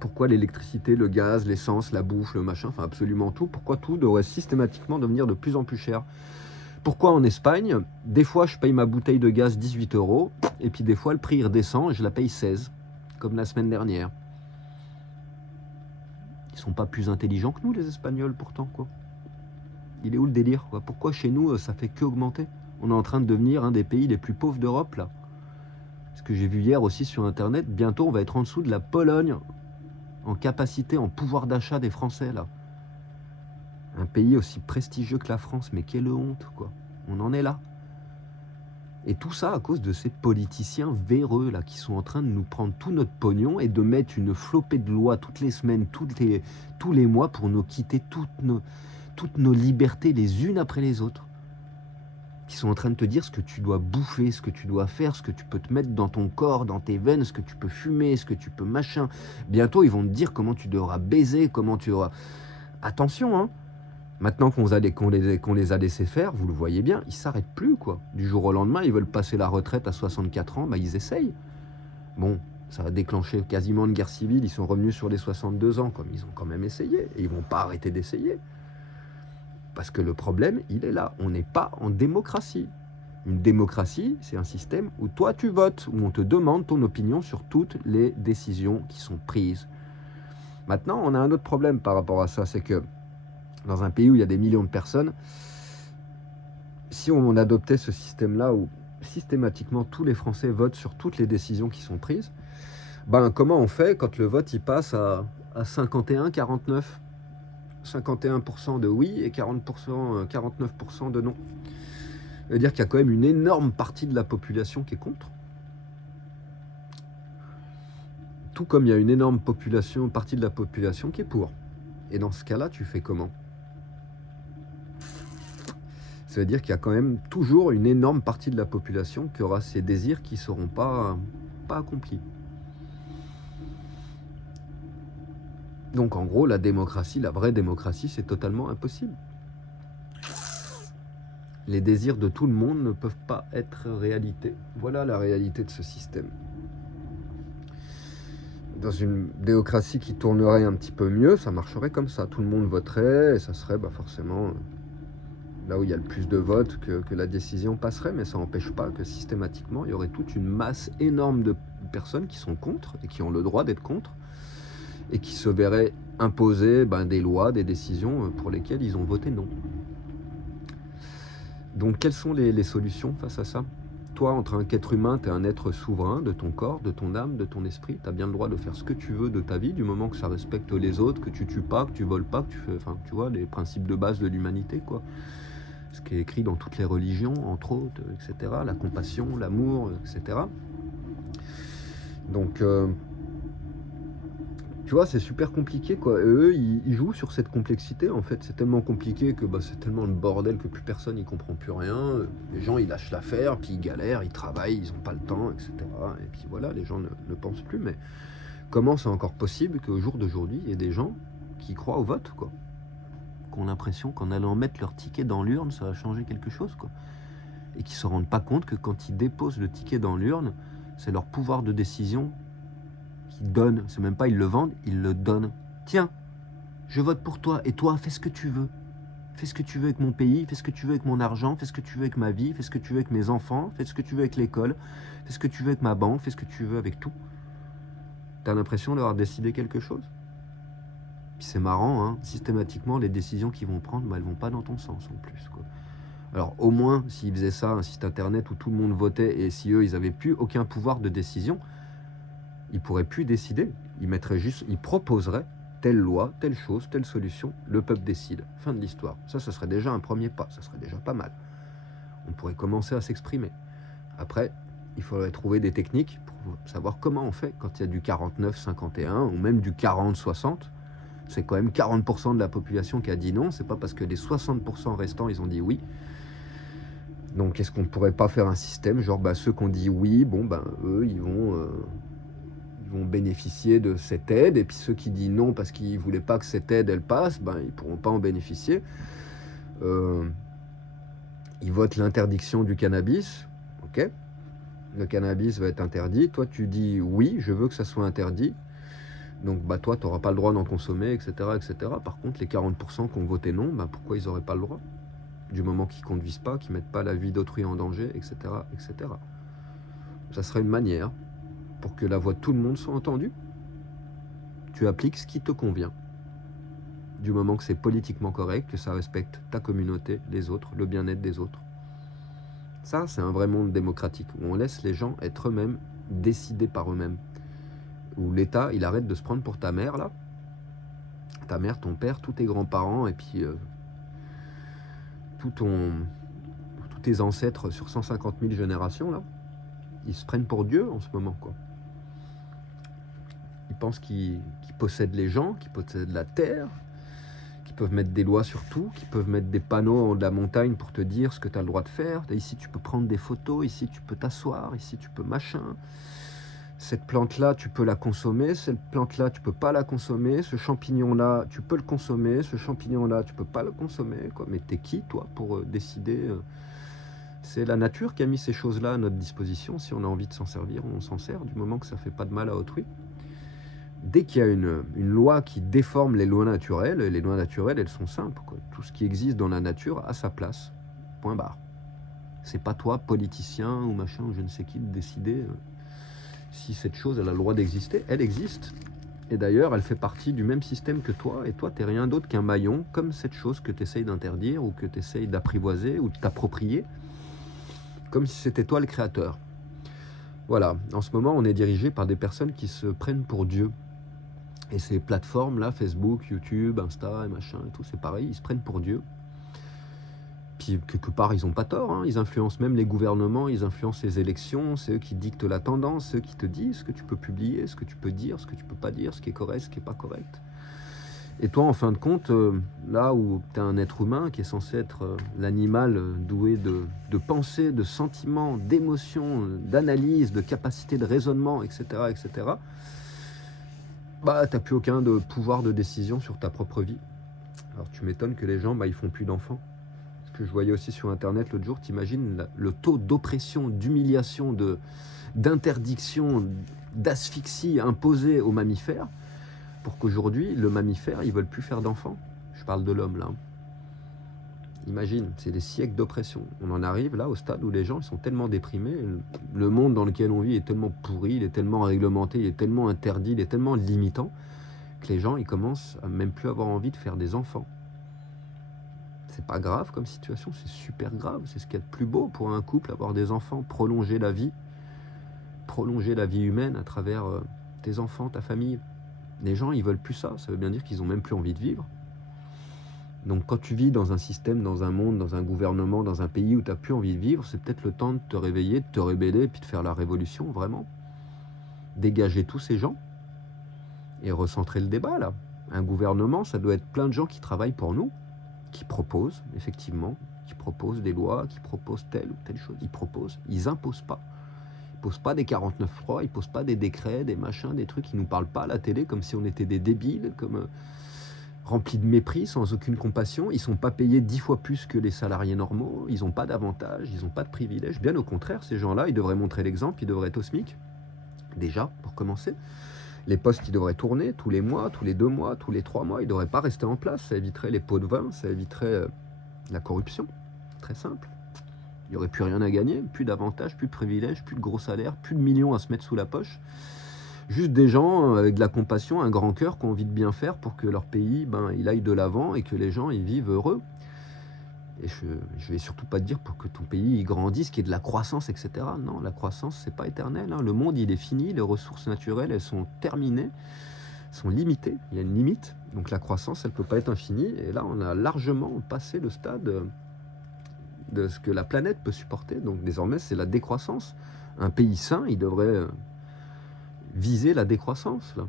Pourquoi l'électricité, le gaz, l'essence, la bouffe, le machin, enfin absolument tout, pourquoi tout devrait systématiquement devenir de plus en plus cher? Pourquoi en Espagne, des fois je paye ma bouteille de gaz 18 €, et puis des fois le prix redescend et je la paye 16, comme la semaine dernière? Ils sont pas plus intelligents que nous, les Espagnols, pourtant, quoi. Il est où le délire, quoi? Pourquoi chez nous, ça fait qu'augmenter? On est en train de devenir un des pays les plus pauvres d'Europe, là. Ce que j'ai vu hier aussi sur Internet, bientôt on va être en dessous de la Pologne en capacité, en pouvoir d'achat des Français, là. Un pays aussi prestigieux que la France, mais quelle honte, quoi. On en est là. Et tout ça à cause de ces politiciens véreux, là, qui sont en train de nous prendre tout notre pognon et de mettre une flopée de lois toutes les semaines, tous les mois pour nous quitter toutes nos libertés les unes après les autres. Qui sont en train de te dire ce que tu dois bouffer, ce que tu dois faire, ce que tu peux te mettre dans ton corps, dans tes veines, ce que tu peux fumer, ce que tu peux machin. Bientôt, ils vont te dire comment tu devras baiser, comment tu auras... Attention, hein. Maintenant qu'on les a laissés faire, vous le voyez bien, ils s'arrêtent plus, quoi. Du jour au lendemain, ils veulent passer la retraite à 64 ans, ils essayent. Bon, ça a déclenché quasiment une guerre civile, ils sont revenus sur les 62 ans, comme ils ont quand même essayé, et ils vont pas arrêter d'essayer. Parce que le problème, il est là. On n'est pas en démocratie. Une démocratie, c'est un système où toi tu votes, où on te demande ton opinion sur toutes les décisions qui sont prises. Maintenant, on a un autre problème par rapport à ça, c'est que dans un pays où il y a des millions de personnes, si on adoptait ce système-là où systématiquement tous les Français votent sur toutes les décisions qui sont prises, comment on fait quand le vote il passe à 51-49 51% de oui et 49% de non. Ça veut dire qu'il y a quand même une énorme partie de la population qui est contre. Tout comme il y a une énorme partie de la population qui est pour. Et dans ce cas-là, tu fais comment? Ça veut dire qu'il y a quand même toujours une énorme partie de la population qui aura ces désirs qui ne seront pas accomplis. Donc en gros, la démocratie, la vraie démocratie, c'est totalement impossible. Les désirs de tout le monde ne peuvent pas être réalité. Voilà la réalité de ce système. Dans une démocratie qui tournerait un petit peu mieux, ça marcherait comme ça. Tout le monde voterait et ça serait forcément là où il y a le plus de votes que la décision passerait, mais ça n'empêche pas que systématiquement, il y aurait toute une masse énorme de personnes qui sont contre et qui ont le droit d'être contre et qui se verraient imposer des lois, des décisions pour lesquelles ils ont voté non. Donc quelles sont les solutions face à ça? Toi, en tant qu'être humain, tu es un être souverain de ton corps, de ton âme, de ton esprit. Tu as bien le droit de faire ce que tu veux de ta vie, du moment que ça respecte les autres, que tu tues pas, que tu voles pas, que tu fais, tu vois, les principes de base de l'humanité, quoi. Ce qui est écrit dans toutes les religions, entre autres, etc. La compassion, l'amour, etc. Donc, tu vois, c'est super compliqué, quoi. Et eux, ils jouent sur cette complexité, en fait. C'est tellement compliqué que c'est tellement le bordel que plus personne n'y comprend plus rien. Les gens, ils lâchent l'affaire, puis ils galèrent, ils travaillent, ils n'ont pas le temps, etc. Et puis voilà, les gens ne pensent plus. Mais comment c'est encore possible qu'au jour d'aujourd'hui, il y ait des gens qui croient au vote, quoi, qui ont l'impression qu'en allant mettre leur ticket dans l'urne, ça va changer quelque chose, quoi. Et qui ne se rendent pas compte que quand ils déposent le ticket dans l'urne, c'est leur pouvoir de décision qu'ils donnent. C'est même pas ils le vendent, ils le donnent. Tiens, je vote pour toi, et toi, fais ce que tu veux. Fais ce que tu veux avec mon pays, fais ce que tu veux avec mon argent, fais ce que tu veux avec ma vie, fais ce que tu veux avec mes enfants, fais ce que tu veux avec l'école, fais ce que tu veux avec ma banque, fais ce que tu veux avec tout. T'as l'impression d'avoir décidé quelque chose? Puis c'est marrant, hein, systématiquement, les décisions qu'ils vont prendre, elles vont pas dans ton sens en plus, quoi. Alors au moins, s'ils faisaient ça, un site internet où tout le monde votait, et si eux, ils avaient plus aucun pouvoir de décision, ils pourraient plus décider. Ils proposeraient telle loi, telle chose, telle solution, le peuple décide. Fin de l'histoire. Ça serait déjà un premier pas, ça serait déjà pas mal. On pourrait commencer à s'exprimer. Après, il faudrait trouver des techniques pour savoir comment on fait quand il y a du 49-51 ou même du 40-60. C'est quand même 40% de la population qui a dit non, c'est pas parce que les 60% restants, ils ont dit oui. Donc est-ce qu'on ne pourrait pas faire un système, genre ceux qui ont dit oui, eux, ils vont bénéficier de cette aide, et puis ceux qui disent non parce qu'ils ne voulaient pas que cette aide, elle passe, ils ne pourront pas en bénéficier. Ils votent l'interdiction du cannabis, ok? Le cannabis va être interdit, toi tu dis oui, je veux que ça soit interdit, donc toi tu n'auras pas le droit d'en consommer, etc., etc. Par contre, les 40% qui ont voté non, pourquoi ils n'auraient pas le droit? Du moment qu'ils ne conduisent pas, qu'ils ne mettent pas la vie d'autrui en danger, etc., etc. Ça serait une manière pour que la voix de tout le monde soit entendue. Tu appliques ce qui te convient. Du moment que c'est politiquement correct, que ça respecte ta communauté, les autres, le bien-être des autres. Ça, c'est un vrai monde démocratique, où on laisse les gens être eux-mêmes, décider par eux-mêmes. Où l'État, il arrête de se prendre pour ta mère, là. Ta mère, ton père, tous tes grands-parents, et puis tous tes ancêtres sur 150 000 générations, là. Ils se prennent pour Dieu en ce moment, quoi. Ils pensent qu'ils possèdent les gens, qu'ils possèdent la terre, qu'ils peuvent mettre des lois sur tout, qu'ils peuvent mettre des panneaux en haut de la montagne pour te dire ce que tu as le droit de faire. Ici, tu peux prendre des photos, ici, tu peux t'asseoir, ici, tu peux machin. Cette plante-là, tu peux la consommer, cette plante-là, tu peux pas la consommer, ce champignon-là, tu peux le consommer, ce champignon-là, tu peux pas le consommer, quoi. Mais t'es qui, toi, pour décider C'est la nature qui a mis ces choses-là à notre disposition. Si on a envie de s'en servir, on s'en sert, du moment que ça fait pas de mal à autrui. Dès qu'il y a une loi qui déforme les lois naturelles, elles sont simples, quoi. Tout ce qui existe dans la nature a sa place. Point barre. C'est pas toi, politicien ou machin, ou je ne sais qui, de décider si cette chose, elle a le droit d'exister. Elle existe. Et d'ailleurs, elle fait partie du même système que toi. Et toi, t'es rien d'autre qu'un maillon, comme cette chose que tu essayes d'interdire, ou que tu essayes d'apprivoiser, ou de t'approprier, comme si c'était toi le créateur. Voilà. En ce moment, on est dirigé par des personnes qui se prennent pour Dieu. Et ces plateformes-là, Facebook, YouTube, Insta et machin et tout, c'est pareil, ils se prennent pour Dieu. qui, quelque part, ils n'ont pas tort, hein. Ils influencent même les gouvernements, ils influencent les élections, c'est eux qui dictent la tendance, c'est eux qui te disent ce que tu peux publier, ce que tu peux dire, ce que tu peux pas dire, ce qui est correct, ce qui n'est pas correct. Et toi, en fin de compte, là où tu es un être humain qui est censé être l'animal doué de pensée, de sentiments, d'émotions, d'analyse, de capacité de raisonnement, etc., bah, tu n'as plus aucun pouvoir de décision sur ta propre vie. Alors tu m'étonnes que les gens, bah, ils font plus d'enfants. Ce que je voyais aussi sur Internet l'autre jour, t'imagines le taux d'oppression, d'humiliation, d'interdiction, d'asphyxie imposée aux mammifères, pour qu'aujourd'hui, le mammifère, ils veulent plus faire d'enfants. Je parle de l'homme, là. Imagine, c'est des siècles d'oppression. On en arrive là au stade où les gens ils sont tellement déprimés, le monde dans lequel on vit est tellement pourri, il est tellement réglementé, il est tellement interdit, il est tellement limitant, que les gens ils commencent à même plus avoir envie de faire des enfants. C'est pas grave comme situation, c'est super grave, c'est ce qu'il y a de plus beau pour un couple, avoir des enfants, prolonger la vie humaine à travers tes enfants, ta famille. Les gens, ils veulent plus ça veut bien dire qu'ils ont même plus envie de vivre. Donc quand tu vis dans un système, dans un monde, dans un gouvernement, dans un pays où tu n'as plus envie de vivre, c'est peut-être le temps de te réveiller, de te rebeller, puis de faire la révolution, vraiment. Dégager tous ces gens et recentrer le débat, là. Un gouvernement, ça doit être plein de gens qui travaillent pour nous, qui proposent, effectivement, qui proposent des lois, qui proposent telle ou telle chose. Ils imposent pas. Ils posent pas des 49.3, ils posent pas des décrets, des machins, des trucs, ils nous parlent pas à la télé comme si on était des débiles, comme remplis de mépris, sans aucune compassion. Ils sont pas payés 10 fois plus que les salariés normaux, ils n'ont pas d'avantages, ils n'ont pas de privilèges. Bien au contraire, ces gens-là, ils devraient montrer l'exemple, ils devraient être au SMIC, déjà, pour commencer. Les postes, ils devraient tourner tous les mois, tous les 2 mois, tous les 3 mois. Ils ne devraient pas rester en place. Ça éviterait les pots de vin, ça éviterait la corruption. Très simple. Il n'y aurait plus rien à gagner, plus d'avantages, plus de privilèges, plus de gros salaires, plus de millions à se mettre sous la poche. Juste des gens avec de la compassion, un grand cœur, qui ont envie de bien faire pour que leur pays, il aille de l'avant et que les gens, ils vivent heureux. Et je vais surtout pas te dire pour que ton pays il grandisse, qu'il y ait de la croissance, etc. Non, la croissance, c'est pas éternel, hein. Le monde, il est fini, les ressources naturelles, elles sont terminées, sont limitées, il y a une limite. Donc la croissance, elle peut pas être infinie. Et là, on a largement passé le stade de ce que la planète peut supporter. Donc désormais, c'est la décroissance. Un pays sain, il devrait viser la décroissance, là.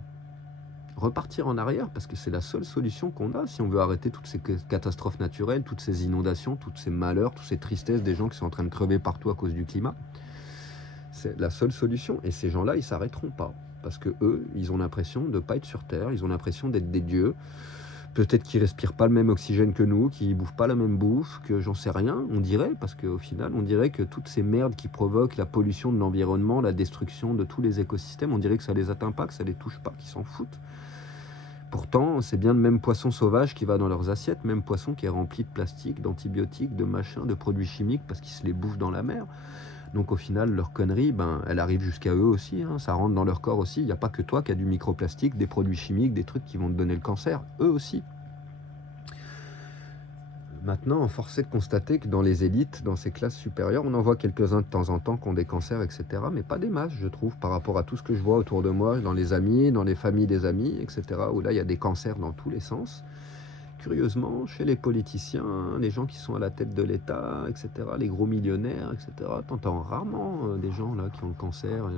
Repartir en arrière, parce que c'est la seule solution qu'on a si on veut arrêter toutes ces catastrophes naturelles, toutes ces inondations, tous ces malheurs, toutes ces tristesses des gens qui sont en train de crever partout à cause du climat. C'est la seule solution. Et ces gens-là, ils s'arrêteront pas. Parce que eux, ils ont l'impression de ne pas être sur Terre, ils ont l'impression d'être des dieux. Peut-être qu'ils respirent pas le même oxygène que nous, qu'ils bouffent pas la même bouffe, que j'en sais rien, on dirait, parce qu'au final, on dirait que toutes ces merdes qui provoquent la pollution de l'environnement, la destruction de tous les écosystèmes, on dirait que ça les atteint pas, que ça les touche pas, qu'ils s'en foutent. Pourtant, c'est bien le même poisson sauvage qui va dans leurs assiettes, même poisson qui est rempli de plastique, d'antibiotiques, de machins, de produits chimiques, parce qu'ils se les bouffent dans la mer. Donc au final, leur connerie, elle arrive jusqu'à eux aussi, hein, ça rentre dans leur corps aussi. Il n'y a pas que toi qui as du microplastique, des produits chimiques, des trucs qui vont te donner le cancer, eux aussi. Maintenant, force est de constater que dans les élites, dans ces classes supérieures, on en voit quelques-uns de temps en temps qui ont des cancers, etc. Mais pas des masses, je trouve, par rapport à tout ce que je vois autour de moi, dans les amis, dans les familles des amis, etc. Où là, il y a des cancers dans tous les sens. Curieusement, chez les politiciens, les gens qui sont à la tête de l'État, etc., les gros millionnaires, etc., t'entends rarement des gens là qui ont le cancer,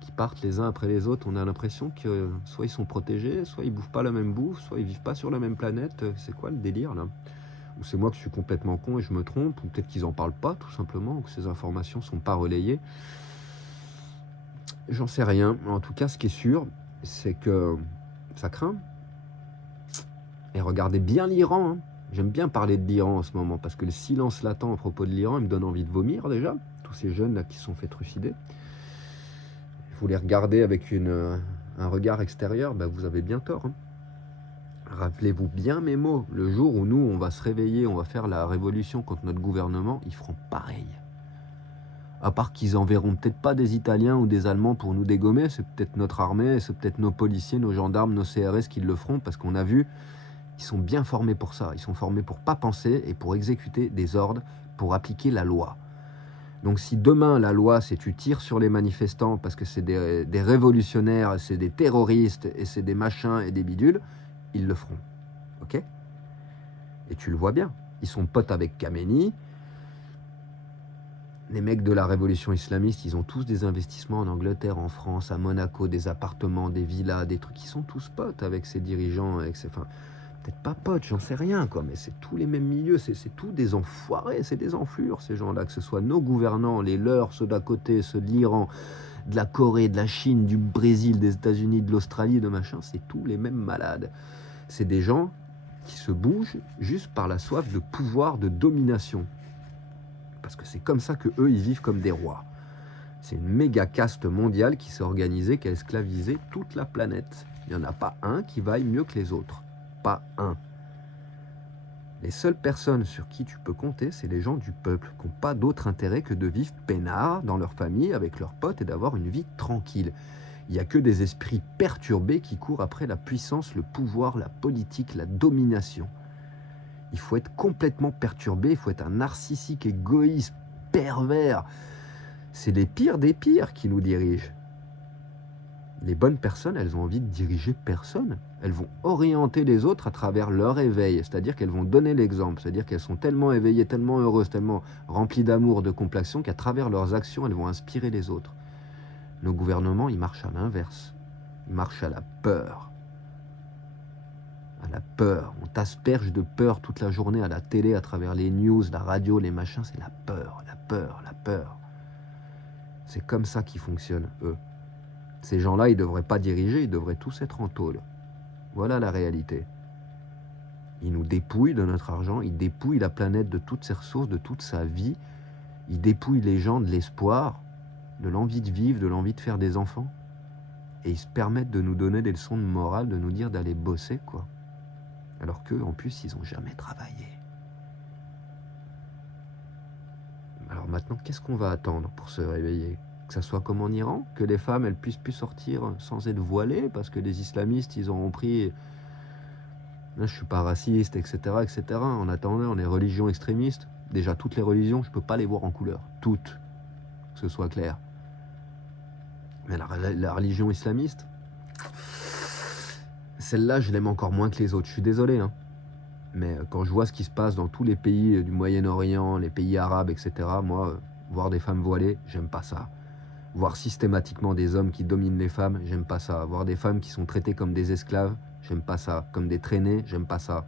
qui partent les uns après les autres. On a l'impression que soit ils sont protégés, soit ils bouffent pas la même bouffe, soit ils vivent pas sur la même planète. C'est quoi le délire là ? Ou c'est moi que je suis complètement con et je me trompe, ou peut-être qu'ils n'en parlent pas tout simplement, ou que ces informations ne sont pas relayées. J'en sais rien. En tout cas, ce qui est sûr, c'est que ça craint. Et regardez bien l'Iran, hein. J'aime bien parler de l'Iran en ce moment, parce que le silence latent à propos de l'Iran, il me donne envie de vomir déjà. Tous ces jeunes là qui se sont fait trucider. Vous les regardez avec un regard extérieur, vous avez bien tort, hein. Rappelez-vous bien mes mots, le jour où nous, on va se réveiller, on va faire la révolution contre notre gouvernement, ils feront pareil. À part qu'ils enverront peut-être pas des Italiens ou des Allemands pour nous dégommer, c'est peut-être notre armée, c'est peut-être nos policiers, nos gendarmes, nos CRS qui le feront, parce qu'on a vu, ils sont bien formés pour ça. Ils sont formés pour pas penser et pour exécuter des ordres, pour appliquer la loi. Donc si demain la loi c'est tu tires sur les manifestants parce que c'est des révolutionnaires, c'est des terroristes et c'est des machins et des bidules, ils le feront. Ok ? Et tu le vois bien. Ils sont potes avec Khamenei. Les mecs de la révolution islamiste, ils ont tous des investissements en Angleterre, en France, à Monaco, des appartements, des villas, des trucs. Ils sont tous potes avec ces dirigeants, enfin, peut-être pas potes, j'en sais rien, quoi, mais c'est tous les mêmes milieux, c'est tous des enfoirés, c'est des enflures, ces gens-là, que ce soit nos gouvernants, les leurs, ceux d'à côté, ceux de l'Iran, de la Corée, de la Chine, du Brésil, des États-Unis, de l'Australie, de machin, c'est tous les mêmes malades. C'est des gens qui se bougent juste par la soif de pouvoir, de domination. Parce que c'est comme ça qu'eux, ils vivent comme des rois. C'est une méga caste mondiale qui s'est organisée, qui a esclavisé toute la planète. Il n'y en a pas un qui vaille mieux que les autres. Pas un. Les seules personnes sur qui tu peux compter, c'est les gens du peuple, qui n'ont pas d'autre intérêt que de vivre peinard dans leur famille, avec leurs potes, et d'avoir une vie tranquille. Il n'y a que des esprits perturbés qui courent après la puissance, le pouvoir, la politique, la domination. Il faut être complètement perturbé, il faut être un narcissique, égoïste, pervers. C'est les pires des pires qui nous dirigent. Les bonnes personnes, elles ont envie de diriger personne. Elles vont orienter les autres à travers leur éveil, c'est-à-dire qu'elles vont donner l'exemple, c'est-à-dire qu'elles sont tellement éveillées, tellement heureuses, tellement remplies d'amour, de compassion, qu'à travers leurs actions, elles vont inspirer les autres. Nos gouvernements, ils marchent à l'inverse. Ils marchent à la peur. À la peur. On t'asperge de peur toute la journée à la télé, à travers les news, la radio, les machins. C'est la peur, la peur, la peur. C'est comme ça qu'ils fonctionnent, eux. Ces gens-là, ils ne devraient pas diriger, ils devraient tous être en tôle. Voilà la réalité. Ils nous dépouillent de notre argent, ils dépouillent la planète de toutes ses ressources, de toute sa vie. Ils dépouillent les gens de l'espoir, de l'envie de vivre, de l'envie de faire des enfants. Et ils se permettent de nous donner des leçons de morale, de nous dire d'aller bosser, quoi. Alors qu'eux, en plus, ils n'ont jamais travaillé. Alors maintenant, qu'est-ce qu'on va attendre pour se réveiller ? Que ça soit comme en Iran, que les femmes, elles puissent plus sortir sans être voilées, parce que les islamistes, ils auront pris... Là, je suis pas raciste, etc., etc. En attendant, on est religion extrémiste. Déjà, toutes les religions, je peux pas les voir en couleur. Toutes. Que ce soit clair. Mais la religion islamiste, celle-là, je l'aime encore moins que les autres. Je suis désolé, hein. Mais quand je vois ce qui se passe dans tous les pays du Moyen-Orient, les pays arabes, etc., moi, voir des femmes voilées, j'aime pas ça. Voir systématiquement des hommes qui dominent les femmes, j'aime pas ça. Voir des femmes qui sont traitées comme des esclaves, j'aime pas ça. Comme des traînées, j'aime pas ça.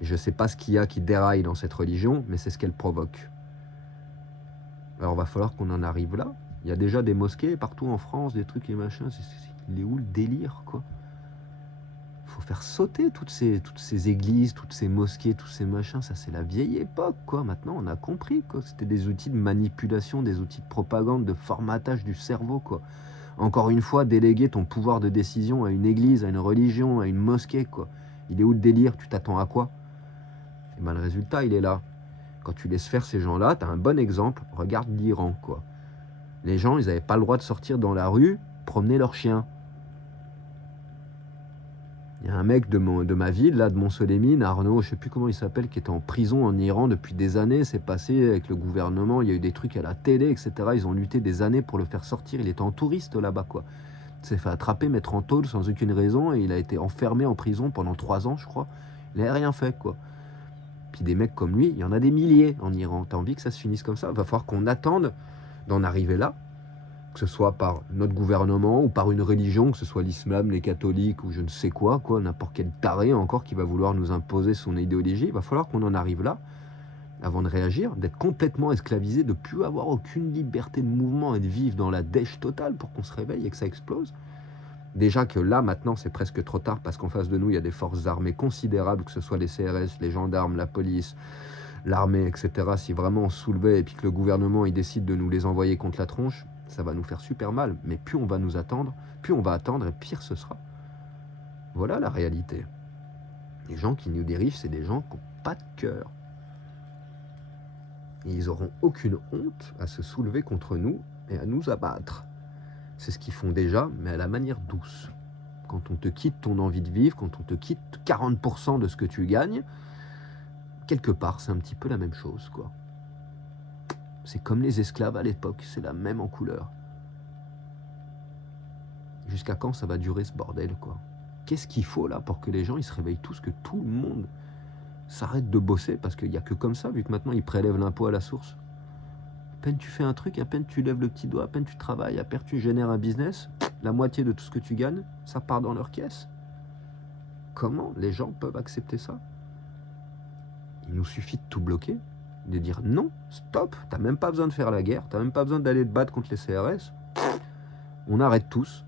Je sais pas ce qu'il y a qui déraille dans cette religion, mais c'est ce qu'elle provoque. Alors va falloir qu'on en arrive là. Il y a déjà des mosquées partout en France, des trucs et machins. Il est où le délire, quoi ? Faut faire sauter toutes ces églises, toutes ces mosquées, tous ces machins. Ça, c'est la vieille époque, quoi. Maintenant, on a compris, quoi. C'était des outils de manipulation, des outils de propagande, de formatage du cerveau, quoi. Encore une fois, déléguer ton pouvoir de décision à une église, à une religion, à une mosquée, quoi. Il est où le délire ? Tu t'attends à quoi ? Et ben, le résultat, il est là. Quand tu laisses faire ces gens-là, tu as un bon exemple. Regarde l'Iran, quoi. Les gens, ils n'avaient pas le droit de sortir dans la rue, promener leurs chiens. Il y a un mec de ma ville, là, de Montsolémine, Arnaud, je sais plus comment il s'appelle, qui était en prison en Iran depuis des années. C'est passé avec le gouvernement, il y a eu des trucs à la télé, etc. Ils ont lutté des années pour le faire sortir. Il était en touriste là-bas, quoi. Il s'est fait attraper, mettre en tôle sans aucune raison, et il a été enfermé en prison pendant 3 ans, je crois. Il n'avait rien fait, quoi. Puis des mecs comme lui, il y en a des milliers en Iran. T'as envie que ça se finisse comme ça ? Il va falloir qu'on attende d'en arriver là, que ce soit par notre gouvernement ou par une religion, que ce soit l'islam, les catholiques ou je ne sais quoi, n'importe quel taré encore qui va vouloir nous imposer son idéologie. Il va falloir qu'on en arrive là, avant de réagir, d'être complètement esclavisé, de ne plus avoir aucune liberté de mouvement et de vivre dans la dèche totale pour qu'on se réveille et que ça explose. Déjà que là, maintenant, c'est presque trop tard parce qu'en face de nous, il y a des forces armées considérables, que ce soit les CRS, les gendarmes, la police, l'armée, etc. Si vraiment on se soulevait et puis que le gouvernement il décide de nous les envoyer contre la tronche, ça va nous faire super mal. Mais plus on va nous attendre, plus on va attendre et pire ce sera. Voilà la réalité. Les gens qui nous dirigent, c'est des gens qui n'ont pas de cœur. Et ils n'auront aucune honte à se soulever contre nous et à nous abattre. C'est ce qu'ils font déjà, mais à la manière douce. Quand on te quitte ton envie de vivre, quand on te quitte 40% de ce que tu gagnes, quelque part, c'est un petit peu la même chose, quoi. C'est comme les esclaves à l'époque, c'est la même en couleur. Jusqu'à quand ça va durer ce bordel, quoi ? Qu'est-ce qu'il faut là pour que les gens ils se réveillent tous, que tout le monde s'arrête de bosser, parce qu'il n'y a que comme ça, vu que maintenant ils prélèvent l'impôt à la source. À peine tu fais un truc, à peine tu lèves le petit doigt, à peine tu travailles, à peine tu génères un business, la moitié de tout ce que tu gagnes, ça part dans leur caisse. Comment les gens peuvent accepter ça? Il nous suffit de tout bloquer, de dire non, stop, t'as même pas besoin de faire la guerre, t'as même pas besoin d'aller te battre contre les CRS. On arrête tous.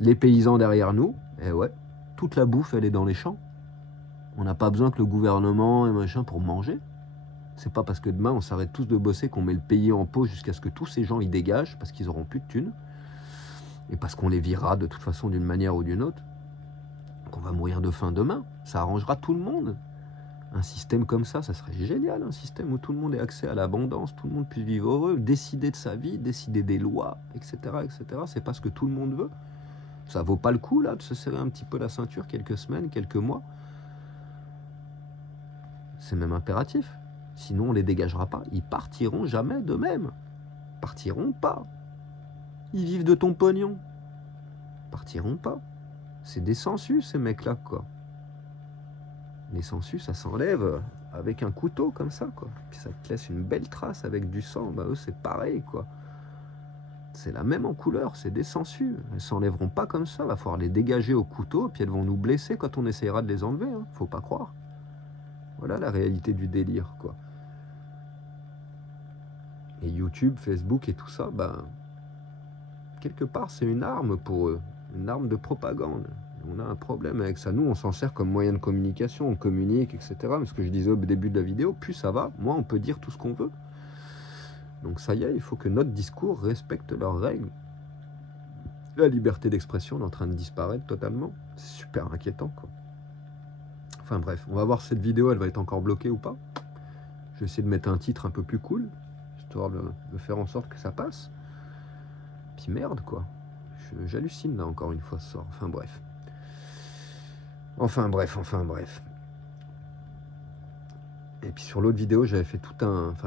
Les paysans derrière nous, et ouais, toute la bouffe, elle est dans les champs. On n'a pas besoin que le gouvernement et machin pour manger. C'est pas parce que demain on s'arrête tous de bosser qu'on met le pays en pause jusqu'à ce que tous ces gens y dégagent parce qu'ils auront plus de thunes et parce qu'on les virera de toute façon d'une manière ou d'une autre, qu'on va mourir de faim demain. Ça arrangera tout le monde. Un système comme ça serait génial, un système où tout le monde ait accès à l'abondance, tout le monde puisse vivre heureux, décider de sa vie, décider des lois, etc., etc. C'est pas ce que tout le monde veut. Ça vaut pas le coup là de se serrer un petit peu la ceinture quelques semaines, quelques mois. C'est même impératif. Sinon, on les dégagera pas. Ils partiront jamais d'eux-mêmes. Partiront pas. Ils vivent de ton pognon. Partiront pas. C'est des sensus, ces mecs-là, quoi. Les sensus, ça s'enlève avec un couteau, comme ça, quoi. Puis ça te laisse une belle trace avec du sang. Bah, eux, c'est pareil, quoi. C'est la même en couleur, c'est des sensus. Elles s'enlèveront pas comme ça. Va falloir les dégager au couteau, puis elles vont nous blesser quand on essayera de les enlever. Hein. Faut pas croire. Voilà la réalité du délire, quoi. Et YouTube, Facebook et tout ça, ben, quelque part, c'est une arme pour eux, une arme de propagande. On a un problème avec ça. Nous, on s'en sert comme moyen de communication, on communique, etc. Mais ce que je disais au début de la vidéo, plus ça va, moins on peut dire tout ce qu'on veut. Donc ça y est, il faut que notre discours respecte leurs règles. La liberté d'expression est en train de disparaître totalement. C'est super inquiétant, quoi. Enfin bref, on va voir si cette vidéo, elle va être encore bloquée ou pas. Je vais essayer de mettre un titre un peu plus cool, histoire de faire en sorte que ça passe. Puis merde, quoi. J'hallucine, là, encore une fois, ce soir. Enfin bref. Enfin bref. Et puis sur l'autre vidéo, j'avais fait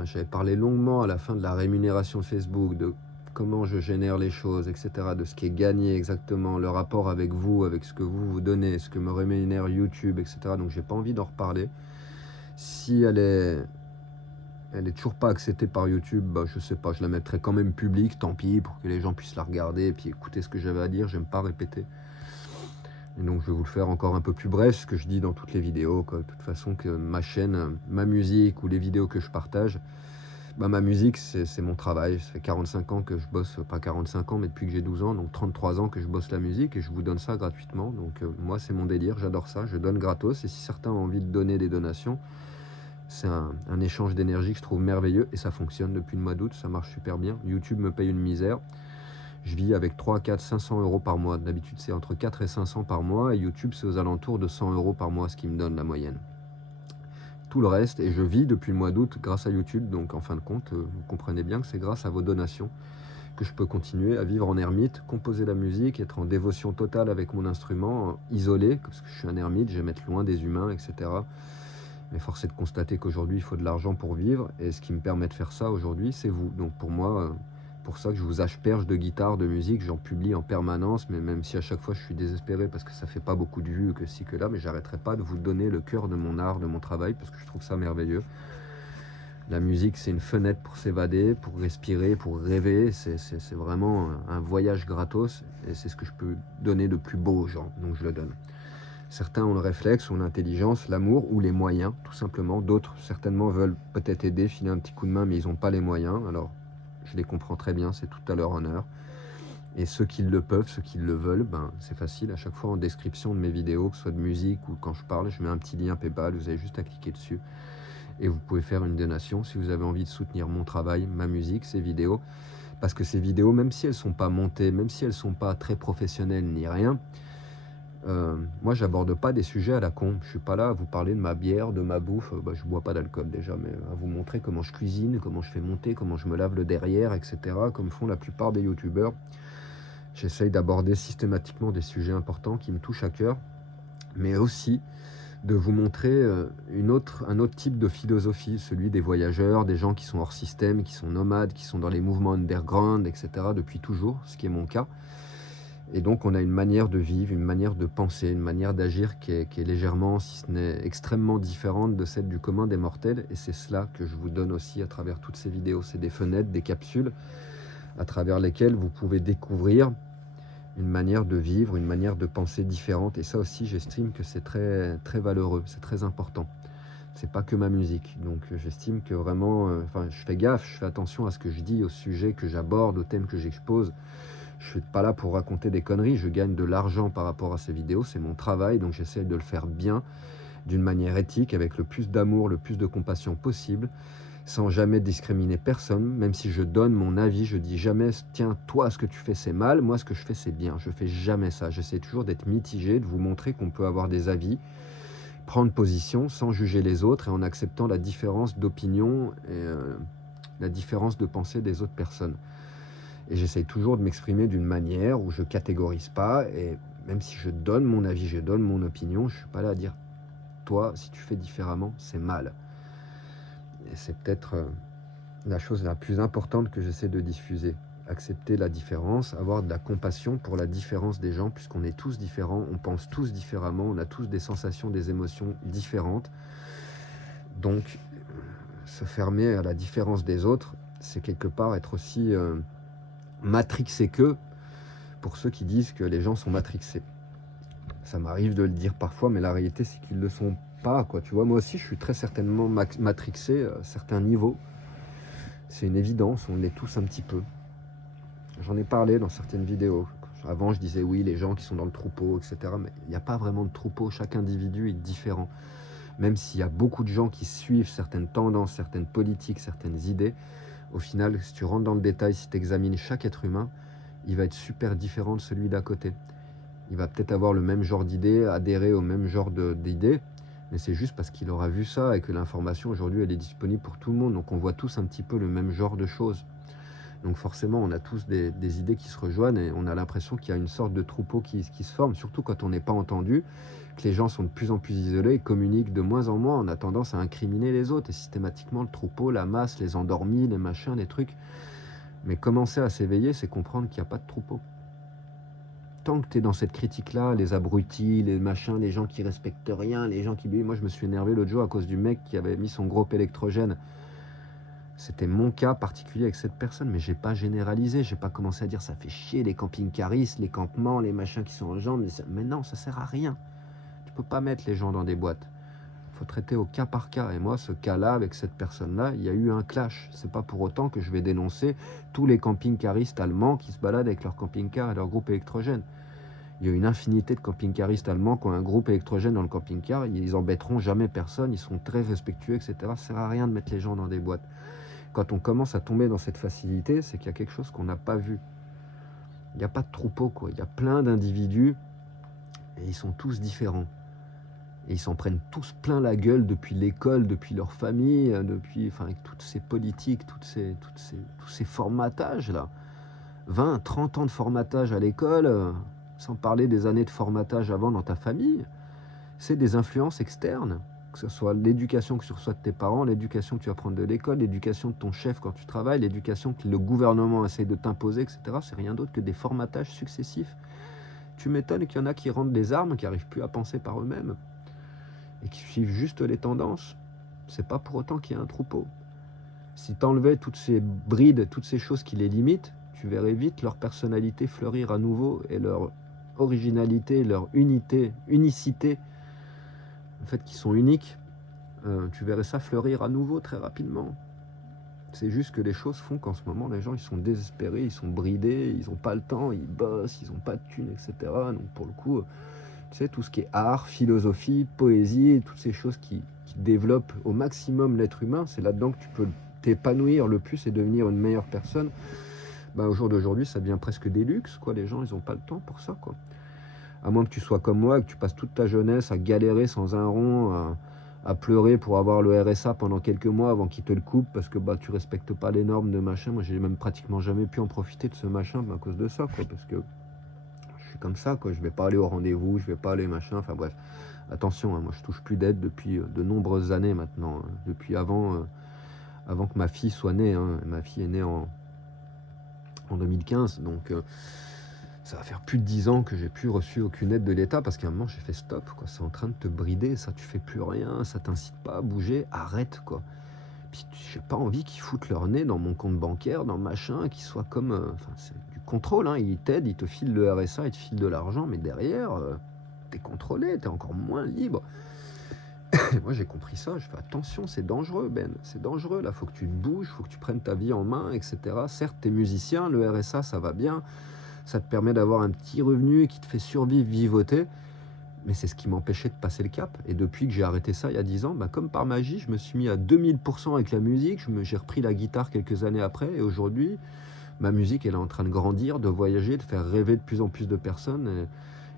j'avais parlé longuement à la fin de la rémunération Facebook, de comment je génère les choses, etc., de ce qui est gagné exactement, le rapport avec vous, avec ce que vous donnez, ce que me rémunère YouTube, etc. Donc j'ai pas envie d'en reparler. Si elle est toujours pas acceptée par YouTube, bah, je sais pas, je la mettrai quand même publique, tant pis, pour que les gens puissent la regarder et puis écouter ce que j'avais à dire, j'aime pas répéter. Et donc je vais vous le faire encore un peu plus bref, ce que je dis dans toutes les vidéos, quoi. De toute façon, que ma chaîne, ma musique ou les vidéos que je partage, bah, ma musique, c'est mon travail. Ça fait 45 ans que je bosse, pas 45 ans, mais depuis que j'ai 12 ans, donc 33 ans que je bosse la musique et je vous donne ça gratuitement. Donc moi, c'est mon délire, j'adore ça, je donne gratos. Et si certains ont envie de donner des donations, c'est un échange d'énergie que je trouve merveilleux et ça fonctionne depuis le mois d'août, ça marche super bien. YouTube me paye une misère. Je vis avec 3, 4, 500 euros par mois. D'habitude, c'est entre 4 et 500 par mois. Et YouTube, c'est aux alentours de 100 euros par mois, ce qui me donne la moyenne. Tout le reste, et je vis depuis le mois d'août grâce à YouTube. Donc, en fin de compte, vous comprenez bien que c'est grâce à vos donations que je peux continuer à vivre en ermite, composer la musique, être en dévotion totale avec mon instrument, isolé, parce que je suis un ermite, je vais m'être loin des humains, etc. Mais force est de constater qu'aujourd'hui, il faut de l'argent pour vivre. Et ce qui me permet de faire ça aujourd'hui, c'est vous. Donc, pour moi... pour ça que je vous asperge de guitare, de musique, j'en publie en permanence, mais même si à chaque fois je suis désespéré parce que ça fait pas beaucoup de vues, que ci, que là, mais j'arrêterai pas de vous donner le cœur de mon art, de mon travail, parce que je trouve ça merveilleux. La musique, c'est une fenêtre pour s'évader, pour respirer, pour rêver, c'est vraiment un voyage gratos, et c'est ce que je peux donner de plus beau aux gens, donc je le donne. Certains ont le réflexe, ont l'intelligence, l'amour ou les moyens, tout simplement. D'autres, certainement, veulent peut-être aider, filer un petit coup de main, mais ils n'ont pas les moyens, alors... je les comprends très bien, c'est tout à leur honneur. Et ceux qui le peuvent, ceux qui le veulent, ben, c'est facile. À chaque fois en description de mes vidéos, que ce soit de musique ou quand je parle, je mets un petit lien PayPal, vous avez juste à cliquer dessus. Et vous pouvez faire une donation si vous avez envie de soutenir mon travail, ma musique, ces vidéos. Parce que ces vidéos, même si elles ne sont pas montées, même si elles ne sont pas très professionnelles ni rien, moi j'aborde pas des sujets à la con. Je suis pas là à vous parler de ma bière, de ma bouffe, je bois pas d'alcool déjà, mais à vous montrer comment je cuisine, comment je fais monter, comment je me lave le derrière, etc. Comme font la plupart des youtubeurs. J'essaye d'aborder systématiquement des sujets importants qui me touchent à cœur, mais aussi de vous montrer un autre type de philosophie, celui des voyageurs, des gens qui sont hors système, qui sont nomades, qui sont dans les mouvements underground, etc. depuis toujours, ce qui est mon cas. Et donc on a une manière de vivre, une manière de penser, une manière d'agir qui est légèrement, si ce n'est extrêmement différente de celle du commun des mortels. Et c'est cela que je vous donne aussi à travers toutes ces vidéos. C'est des fenêtres, des capsules à travers lesquelles vous pouvez découvrir une manière de vivre, une manière de penser différente. Et ça aussi, j'estime que c'est très, très valeureux, c'est très important. C'est pas que ma musique. Donc j'estime que vraiment, je fais gaffe, je fais attention à ce que je dis, au sujet que j'aborde, aux thèmes que j'expose. Je suis pas là pour raconter des conneries, je gagne de l'argent par rapport à ces vidéos, c'est mon travail, donc j'essaie de le faire bien, d'une manière éthique, avec le plus d'amour, le plus de compassion possible, sans jamais discriminer personne. Même si je donne mon avis, je dis jamais tiens, toi ce que tu fais c'est mal, moi ce que je fais c'est bien. Je fais jamais ça. J'essaie toujours d'être mitigé, de vous montrer qu'on peut avoir des avis, prendre position sans juger les autres et en acceptant la différence d'opinion et la différence de pensée des autres personnes. Et j'essaye toujours de m'exprimer d'une manière où je catégorise pas, et même si je donne mon avis, je donne mon opinion, je suis pas là à dire toi si tu fais différemment c'est mal. Et c'est peut-être la chose la plus importante que j'essaie de diffuser. Accepter la différence, avoir de la compassion pour la différence des gens, puisqu'on est tous différents, on pense tous différemment, on a tous des sensations, des émotions différentes. Donc, se fermer à la différence des autres, c'est quelque part être aussi matrixé qu'eux, pour ceux qui disent que les gens sont matrixés. Ça m'arrive de le dire parfois, mais la réalité, c'est qu'ils ne le sont pas, quoi. Tu vois, moi aussi, je suis très certainement matrixé à certains niveaux. C'est une évidence, on l'est tous un petit peu. J'en ai parlé dans certaines vidéos. Avant, je disais oui, les gens qui sont dans le troupeau, etc. Mais il n'y a pas vraiment de troupeau. Chaque individu est différent. Même s'il y a beaucoup de gens qui suivent certaines tendances, certaines politiques, certaines idées, au final, si tu rentres dans le détail, si tu examines chaque être humain, il va être super différent de celui d'à côté. Il va peut-être avoir le même genre d'idées, adhérer au même genre d'idées, mais c'est juste parce qu'il aura vu ça et que l'information aujourd'hui elle est disponible pour tout le monde. Donc on voit tous un petit peu le même genre de choses. Donc forcément on a tous des idées qui se rejoignent et on a l'impression qu'il y a une sorte de troupeau qui se forme, surtout quand on n'est pas entendu, que les gens sont de plus en plus isolés et communiquent de moins en moins. On a tendance à incriminer les autres et systématiquement le troupeau, la masse, les endormis, les machins, les trucs. Mais commencer à s'éveiller, c'est comprendre qu'il n'y a pas de troupeau. Tant que tu es dans cette critique-là, les abrutis, les machins, les gens qui respectent rien, les gens qui... Moi, je me suis énervé l'autre jour à cause du mec qui avait mis son groupe électrogène. C'était mon cas particulier avec cette personne, mais j'ai pas généralisé. J'ai pas commencé à dire ça fait chier les camping-caristes, les campements, les machins qui sont en jambes. Mais non, ça sert à rien. Tu peux pas mettre les gens dans des boîtes. Faut traiter au cas par cas. Et moi, ce cas-là, avec cette personne-là, il y a eu un clash. C'est pas pour autant que je vais dénoncer tous les camping-caristes allemands qui se baladent avec leur camping-car et leur groupe électrogène. Il y a une infinité de camping-caristes allemands qui ont un groupe électrogène dans le camping-car. Ils embêteront jamais personne. Ils sont très respectueux, etc. Ça sert à rien de mettre les gens dans des boîtes. Quand on commence à tomber dans cette facilité, c'est qu'il y a quelque chose qu'on n'a pas vu. Il n'y a pas de troupeau, quoi. Il y a plein d'individus et ils sont tous différents. Et ils s'en prennent tous plein la gueule depuis l'école, depuis leur famille, avec toutes ces politiques, tous ces formatages là. 20, 30 ans de formatage à l'école, sans parler des années de formatage avant dans ta famille. C'est des influences externes, que ce soit l'éducation que tu reçois de tes parents, l'éducation que tu apprends de l'école, l'éducation de ton chef quand tu travailles, l'éducation que le gouvernement essaie de t'imposer, etc. C'est rien d'autre que des formatages successifs. Tu m'étonnes qu'il y en a qui rendent les armes, qui n'arrivent plus à penser par eux-mêmes et qui suivent juste les tendances. C'est pas pour autant qu'il y a un troupeau. Si tu enlevais toutes ces brides, toutes ces choses qui les limitent, tu verrais vite leur personnalité fleurir à nouveau et leur originalité, leur unicité, le fait qu'ils sont uniques, tu verrais ça fleurir à nouveau très rapidement. C'est juste que les choses font qu'en ce moment, les gens ils sont désespérés, ils sont bridés, ils n'ont pas le temps, ils bossent, ils n'ont pas de thunes, etc. Donc pour le coup, tu sais, tout ce qui est art, philosophie, poésie, toutes ces choses qui développent au maximum l'être humain, c'est là-dedans que tu peux t'épanouir le plus et devenir une meilleure personne. Au jour d'aujourd'hui, ça devient presque des luxes, quoi. Les gens, ils n'ont pas le temps pour ça, quoi. À moins que tu sois comme moi, que tu passes toute ta jeunesse à galérer sans un rond, à pleurer pour avoir le RSA pendant quelques mois avant qu'ils te le coupent parce que tu respectes pas les normes de machin. Moi, j'ai même pratiquement jamais pu en profiter de ce machin à cause de ça, quoi, parce que je suis comme ça, quoi. Je vais pas aller au rendez-vous, je vais pas aller machin. Enfin bref, attention, hein, moi je touche plus d'aide depuis de nombreuses années maintenant, hein, depuis avant que ma fille soit née. Hein. Ma fille est née en 2015, donc Ça va faire plus de 10 ans que j'ai plus reçu aucune aide de l'État parce qu'à un moment j'ai fait stop, quoi. C'est en train de te brider, ça tu fais plus rien, ça t'incite pas à bouger, arrête, quoi. Puis j'ai pas envie qu'ils foutent leur nez dans mon compte bancaire, dans machin, qu'ils soient comme, enfin c'est du contrôle, hein. Ils t'aident, ils te filent le RSA, ils te filent de l'argent, mais derrière, t'es contrôlé, t'es encore moins libre. Et moi j'ai compris ça, je fais attention, c'est dangereux Ben, c'est dangereux là, faut que tu te bouges, faut que tu prennes ta vie en main, etc. Certes, t'es musicien, le RSA ça va bien, ça te permet d'avoir un petit revenu qui te fait survivre, vivoter, mais c'est ce qui m'empêchait de passer le cap. Et depuis que j'ai arrêté ça il y a 10 ans, bah, comme par magie, je me suis mis à 2000% avec la musique, j'ai repris la guitare quelques années après, et aujourd'hui, ma musique elle est en train de grandir, de voyager, de faire rêver de plus en plus de personnes,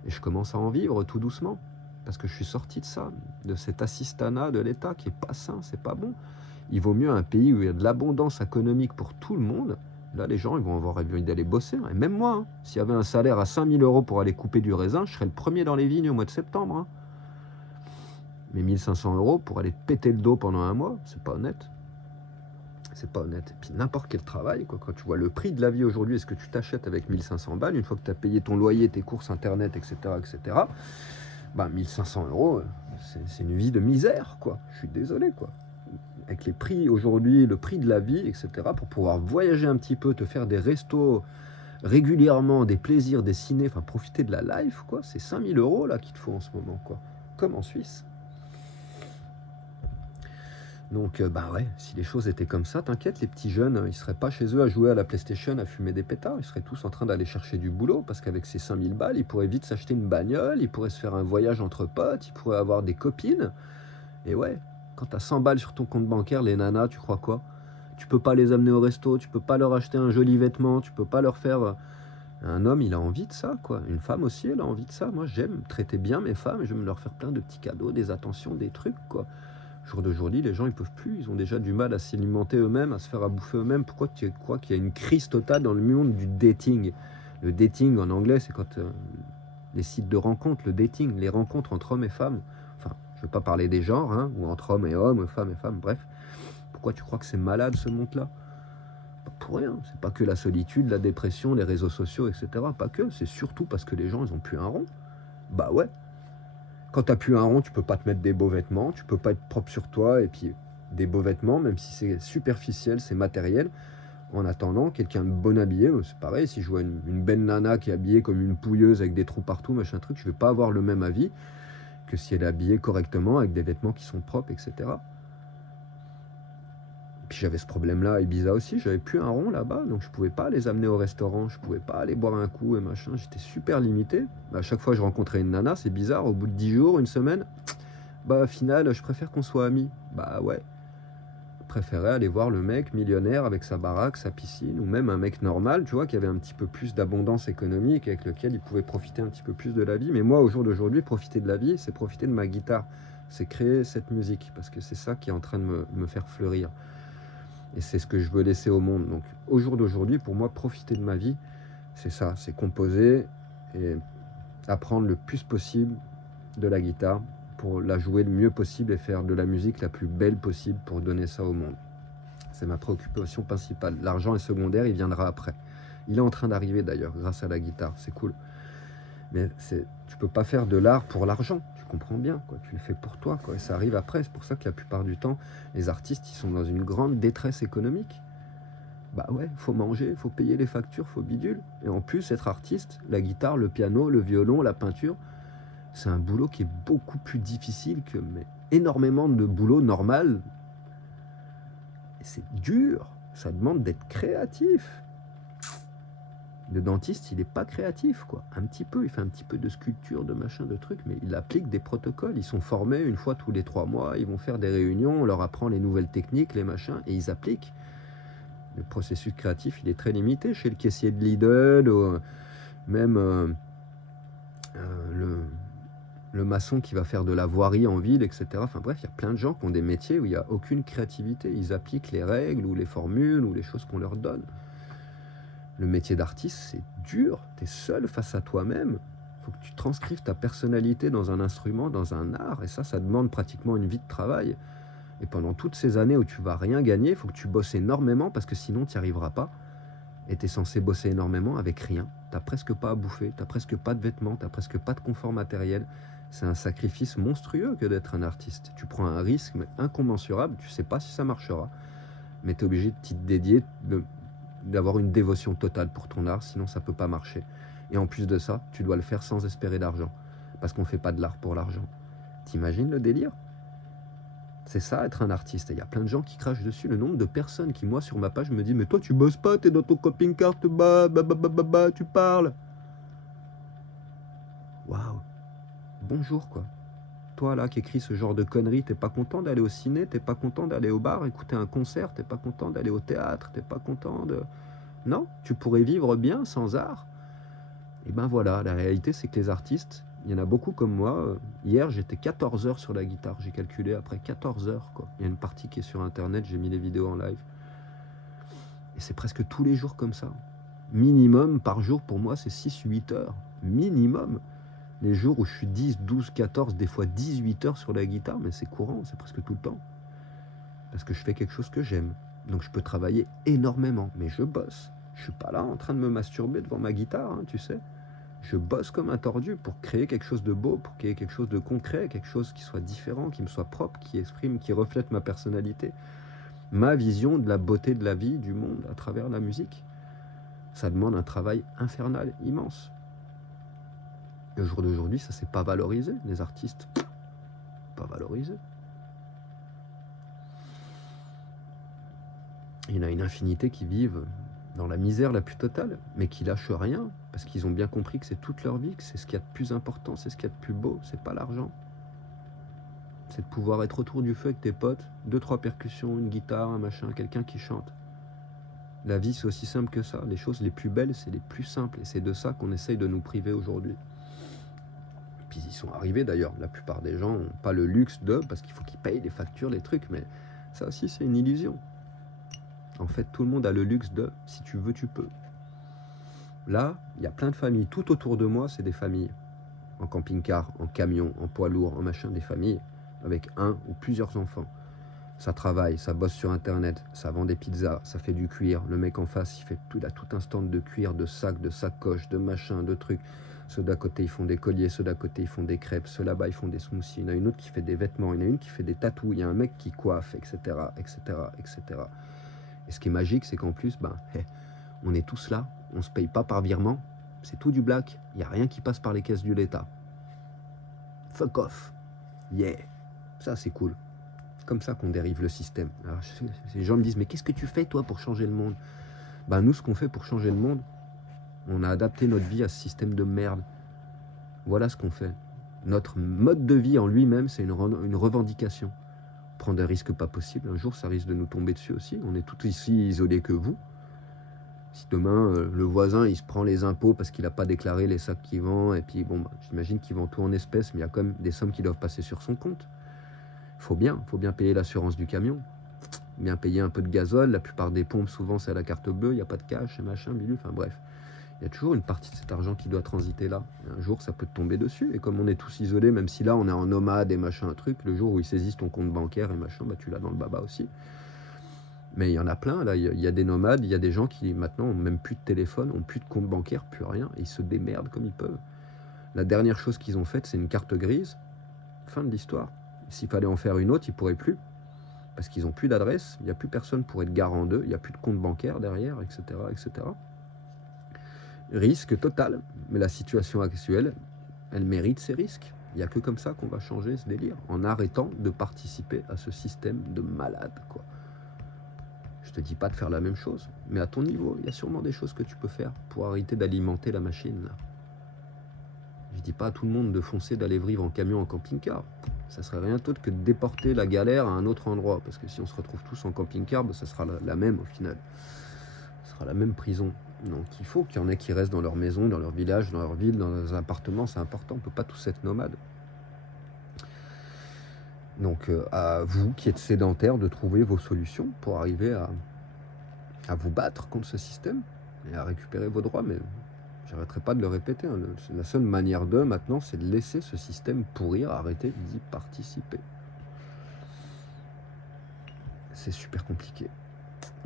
et je commence à en vivre tout doucement. Parce que je suis sorti de ça, de cet assistanat de l'État qui est pas sain, c'est pas bon. Il vaut mieux un pays où il y a de l'abondance économique pour tout le monde. Là, les gens, ils vont avoir envie d'aller bosser. Et même moi, hein, s'il y avait un salaire à 5000 euros pour aller couper du raisin, je serais le premier dans les vignes au mois de septembre. Hein. Mais 1500 euros pour aller péter le dos pendant un mois, c'est pas honnête. C'est pas honnête. Et puis n'importe quel travail, quoi, quand tu vois le prix de la vie aujourd'hui, est-ce que tu t'achètes avec 1500 balles, une fois que tu as payé ton loyer, tes courses internet, etc., bah 1500 euros, c'est une vie de misère, quoi. Je suis désolé, quoi. Avec les prix aujourd'hui, le prix de la vie, etc., pour pouvoir voyager un petit peu, te faire des restos régulièrement, des plaisirs, des ciné, enfin profiter de la life, quoi, c'est 5000 euros là qu'il te faut en ce moment, quoi. Comme en Suisse. Donc, bah ouais, si les choses étaient comme ça, t'inquiète, les petits jeunes, ils seraient pas chez eux à jouer à la PlayStation, à fumer des pétards, ils seraient tous en train d'aller chercher du boulot, parce qu'avec ces 5000 balles, ils pourraient vite s'acheter une bagnole, ils pourraient se faire un voyage entre potes, ils pourraient avoir des copines. Et ouais, quand t'as 100 balles sur ton compte bancaire, les nanas, tu crois quoi? Tu peux pas les amener au resto, tu peux pas leur acheter un joli vêtement, tu peux pas leur faire... Un homme, il a envie de ça, quoi. Une femme aussi, elle a envie de ça. Moi, j'aime traiter bien mes femmes, et j'aime leur faire plein de petits cadeaux, des attentions, des trucs, quoi. Au jour d'aujourd'hui, les gens, ils peuvent plus. Ils ont déjà du mal à s'alimenter eux-mêmes, à se faire à bouffer eux-mêmes. Pourquoi tu crois qu'il y a une crise totale dans le monde du dating? Le dating, en anglais, c'est quand les sites de rencontres, le dating, les rencontres entre hommes et femmes. Enfin, je ne veux pas parler des genres, hein, ou entre hommes et hommes, femmes et femmes, bref. Pourquoi tu crois que c'est malade, ce monde-là? Pas pour rien. C'est pas que la solitude, la dépression, les réseaux sociaux, etc. Pas que. C'est surtout parce que les gens, ils ont plus un rond. Bah ouais. Quand t'as plus un rond, tu peux pas te mettre des beaux vêtements, tu peux pas être propre sur toi, et puis des beaux vêtements, même si c'est superficiel, c'est matériel. En attendant, quelqu'un de bon habillé, c'est pareil, si je vois une belle nana qui est habillée comme une pouilleuse avec des trous partout, machin truc, je vais pas avoir le même avis que si elle est habillée correctement avec des vêtements qui sont propres, etc. Puis j'avais ce problème-là à Ibiza aussi, j'avais plus un rond là-bas, donc je pouvais pas les amener au restaurant, je pouvais pas aller boire un coup et machin, j'étais super limité. À chaque fois je rencontrais une nana, c'est bizarre, au bout de 10 jours, une semaine, bah au final je préfère qu'on soit amis. Bah ouais, je préférais aller voir le mec millionnaire avec sa baraque, sa piscine, ou même un mec normal, tu vois, qui avait un petit peu plus d'abondance économique, avec lequel il pouvait profiter un petit peu plus de la vie. Mais moi, au jour d'aujourd'hui, profiter de la vie, c'est profiter de ma guitare, c'est créer cette musique, parce que c'est ça qui est en train de me faire fleurir. Et c'est ce que je veux laisser au monde. Donc au jour d'aujourd'hui, pour moi, profiter de ma vie, c'est ça, c'est composer et apprendre le plus possible de la guitare pour la jouer le mieux possible et faire de la musique la plus belle possible pour donner ça au monde. C'est ma préoccupation principale. L'argent est secondaire, il viendra après. Il est en train d'arriver d'ailleurs, grâce à la guitare, c'est cool. Mais tu peux pas faire de l'art pour l'argent, tu comprends bien, quoi. Tu le fais pour toi, quoi. Et ça arrive après, c'est pour ça que la plupart du temps, les artistes, ils sont dans une grande détresse économique. Bah ouais, faut manger, faut payer les factures, faut bidule. Et en plus, être artiste, la guitare, le piano, le violon, la peinture, c'est un boulot qui est beaucoup plus difficile que énormément de boulot normal. Et c'est dur, ça demande d'être créatif. Le dentiste, il n'est pas créatif, quoi. Un petit peu, il fait un petit peu de sculpture, de machin, de trucs, mais il applique des protocoles. Ils sont formés une fois tous les 3 mois, ils vont faire des réunions, on leur apprend les nouvelles techniques, les machins, et ils appliquent. Le processus créatif, il est très limité. Chez le caissier de Lidl, même le maçon qui va faire de la voirie en ville, etc. Enfin bref, il y a plein de gens qui ont des métiers où il n'y a aucune créativité. Ils appliquent les règles ou les formules ou les choses qu'on leur donne. Le métier d'artiste, c'est dur. Tu es seul face à toi-même. Il faut que tu transcrives ta personnalité dans un instrument, dans un art. Et ça demande pratiquement une vie de travail. Et pendant toutes ces années où tu vas rien gagner, il faut que tu bosses énormément parce que sinon tu n'y arriveras pas. Et tu es censé bosser énormément avec rien. Tu n'as presque pas à bouffer, tu n'as presque pas de vêtements, tu n'as presque pas de confort matériel. C'est un sacrifice monstrueux que d'être un artiste. Tu prends un risque incommensurable, tu ne sais pas si ça marchera, mais tu es obligé de t'y dédier, d'avoir une dévotion totale pour ton art, sinon ça ne peut pas marcher. Et en plus de ça, tu dois le faire sans espérer d'argent, parce qu'on ne fait pas de l'art pour l'argent. T'imagines le délire? C'est ça, être un artiste. Et il y a plein de gens qui crachent dessus. Le nombre de personnes qui, moi, sur ma page, me disent « Mais toi, tu bosses pas, t'es dans ton camping-car, tu parles. » Waouh. Bonjour, quoi. Toi, là, qui écris ce genre de conneries, t'es pas content d'aller au ciné, t'es pas content d'aller au bar, écouter un concert, t'es pas content d'aller au théâtre, t'es pas content de... Non, tu pourrais vivre bien sans art. Et ben voilà, la réalité, c'est que les artistes, il y en a beaucoup comme moi. Hier, j'étais 14 heures sur la guitare. J'ai calculé après 14 heures, quoi. Il y a une partie qui est sur Internet, j'ai mis les vidéos en live. Et c'est presque tous les jours comme ça. Minimum, par jour, pour moi, c'est 6-8 heures. Minimum. Les jours où je suis 10, 12, 14, des fois 18 heures sur la guitare, mais c'est courant, c'est presque tout le temps. Parce que je fais quelque chose que j'aime. Donc je peux travailler énormément, mais je bosse. Je suis pas là en train de me masturber devant ma guitare, hein, tu sais. Je bosse comme un tordu pour créer quelque chose de beau, pour créer quelque chose de concret, quelque chose qui soit différent, qui me soit propre, qui exprime, qui reflète ma personnalité, ma vision de la beauté de la vie, du monde, à travers la musique. Ça demande un travail infernal, immense. Le jour d'aujourd'hui, ça s'est pas valorisé, les artistes. Pas valorisé. Il y en a une infinité qui vivent dans la misère la plus totale, mais qui lâchent rien, parce qu'ils ont bien compris que c'est toute leur vie, que c'est ce qu'il y a de plus important, c'est ce qu'il y a de plus beau, c'est pas l'argent. C'est de pouvoir être autour du feu avec tes potes, 2-3 percussions, une guitare, un machin, quelqu'un qui chante. La vie, c'est aussi simple que ça. Les choses les plus belles, c'est les plus simples, et c'est de ça qu'on essaye de nous priver aujourd'hui. Puis ils sont arrivés d'ailleurs, la plupart des gens n'ont pas le luxe de, parce qu'il faut qu'ils payent les factures, les trucs, mais ça aussi c'est une illusion. En fait, tout le monde a le luxe de, si tu veux, tu peux. Là, il y a plein de familles. Tout autour de moi, c'est des familles. En camping-car, en camion, en poids lourd, en machin, des familles avec un ou plusieurs enfants. Ça travaille, ça bosse sur Internet, ça vend des pizzas, ça fait du cuir. Le mec en face, il a tout un stand de cuir, de sacs, de sacoches, de machins, de trucs. Ceux d'à côté, ils font des colliers, ceux d'à côté, ils font des crêpes, ceux là-bas, ils font des smoothies. Il y en a une autre qui fait des vêtements, il y en a une qui fait des tatous, il y a un mec qui coiffe, etc., etc., etc. Et ce qui est magique, c'est qu'en plus, on est tous là, on se paye pas par virement, c'est tout du black, il n'y a rien qui passe par les caisses de l'État. Fuck off. Yeah. Ça, c'est cool. C'est comme ça qu'on dérive le système. Alors, les gens me disent, mais qu'est-ce que tu fais, toi, pour changer le monde? Nous, ce qu'on fait pour changer le monde, on a adapté notre vie à ce système de merde. Voilà ce qu'on fait. Notre mode de vie en lui-même, c'est une revendication. Prendre des risques pas possibles, un jour, ça risque de nous tomber dessus aussi. On est tout aussi isolés que vous. Si demain, le voisin, il se prend les impôts parce qu'il n'a pas déclaré les sacs qu'il vend, et puis, j'imagine qu'il vend tout en espèces, mais il y a quand même des sommes qui doivent passer sur son compte. Faut bien payer l'assurance du camion, bien payer un peu de gazole. La plupart des pompes, souvent, c'est à la carte bleue, il n'y a pas de cash, et machin, bidule, enfin bref. Il y a toujours une partie de cet argent qui doit transiter là. Et un jour, ça peut te tomber dessus. Et comme on est tous isolés, même si là, on est en nomade et machin, un truc, le jour où ils saisissent ton compte bancaire et machin, tu l'as dans le baba aussi. Mais il y en a plein, là, il y a des nomades, il y a des gens qui maintenant ont même plus de téléphone, ont plus de compte bancaire, plus rien, et ils se démerdent comme ils peuvent. La dernière chose qu'ils ont faite, c'est une carte grise. Fin de l'histoire. S'il fallait en faire une autre, ils ne pourraient plus. Parce qu'ils n'ont plus d'adresse, il n'y a plus personne pour être garant d'eux, il n'y a plus de compte bancaire derrière, etc., etc. Risque total, mais la situation actuelle, elle mérite ces risques. Il n'y a que comme ça qu'on va changer ce délire, en arrêtant de participer à ce système de malade, quoi. Je te dis pas de faire la même chose, mais à ton niveau, il y a sûrement des choses que tu peux faire pour arrêter d'alimenter la machine. Je dis pas à tout le monde de foncer, d'aller vivre en camion, en camping-car. Ça serait rien d'autre que de déporter la galère à un autre endroit, parce que si on se retrouve tous en camping-car, ça sera la même au final. Ce sera la même prison. Donc il faut qu'il y en ait qui restent dans leur maison, dans leur village, dans leur ville, dans leurs appartements, c'est important, on ne peut pas tous être nomades. Donc à vous qui êtes sédentaires de trouver vos solutions pour arriver à vous battre contre ce système et à récupérer vos droits, mais j'arrêterai pas de le répéter, hein. La seule manière de maintenant, c'est de laisser ce système pourrir, arrêter d'y participer. C'est super compliqué.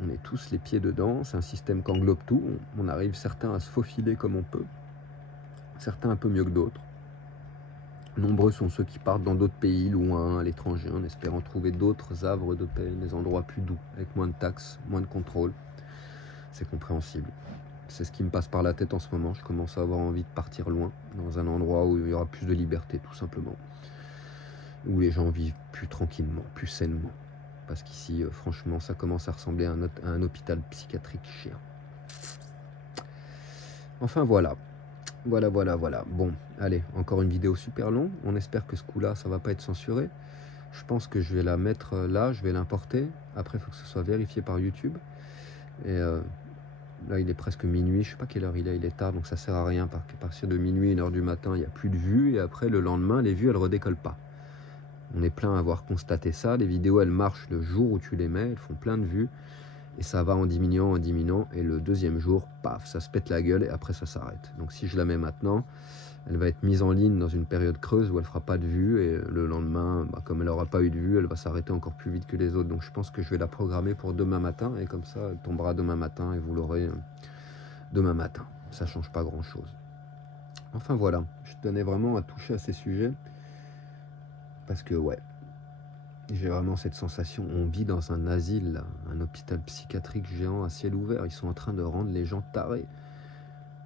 On est tous les pieds dedans, c'est un système qui englobe tout. On arrive certains à se faufiler comme on peut, certains un peu mieux que d'autres. Nombreux sont ceux qui partent dans d'autres pays loin, à l'étranger, en espérant trouver d'autres havres de paix, des endroits plus doux, avec moins de taxes, moins de contrôle. C'est compréhensible. C'est ce qui me passe par la tête en ce moment. Je commence à avoir envie de partir loin, dans un endroit où il y aura plus de liberté, tout simplement. Où les gens vivent plus tranquillement, plus sainement. Parce qu'ici, franchement, ça commence à ressembler à un hôpital psychiatrique chiant. Enfin, voilà. Voilà. Bon, allez, encore une vidéo super longue. On espère que ce coup-là, ça va pas être censuré. Je pense que je vais la mettre là, je vais l'importer. Après, il faut que ce soit vérifié par YouTube. Et là, il est presque minuit. Je sais pas quelle heure il est tard, donc ça sert à rien. Parce qu'à partir de minuit, 1h du matin, il n'y a plus de vues. Et après, le lendemain, les vues, elles redécollent pas. On est plein à avoir constaté ça. Les vidéos, elles marchent le jour où tu les mets. Elles font plein de vues. Et ça va en diminuant. Et le deuxième jour, paf, ça se pète la gueule et après ça s'arrête. Donc si je la mets maintenant, elle va être mise en ligne dans une période creuse où elle fera pas de vue. Et le lendemain, comme elle n'aura pas eu de vue, elle va s'arrêter encore plus vite que les autres. Donc je pense que je vais la programmer pour demain matin. Et comme ça, elle tombera demain matin et vous l'aurez demain matin. Ça change pas grand chose. Enfin voilà, je tenais vraiment à toucher à ces sujets. Parce que ouais, j'ai vraiment cette sensation, on vit dans un asile, là, un hôpital psychiatrique géant à ciel ouvert. Ils sont en train de rendre les gens tarés.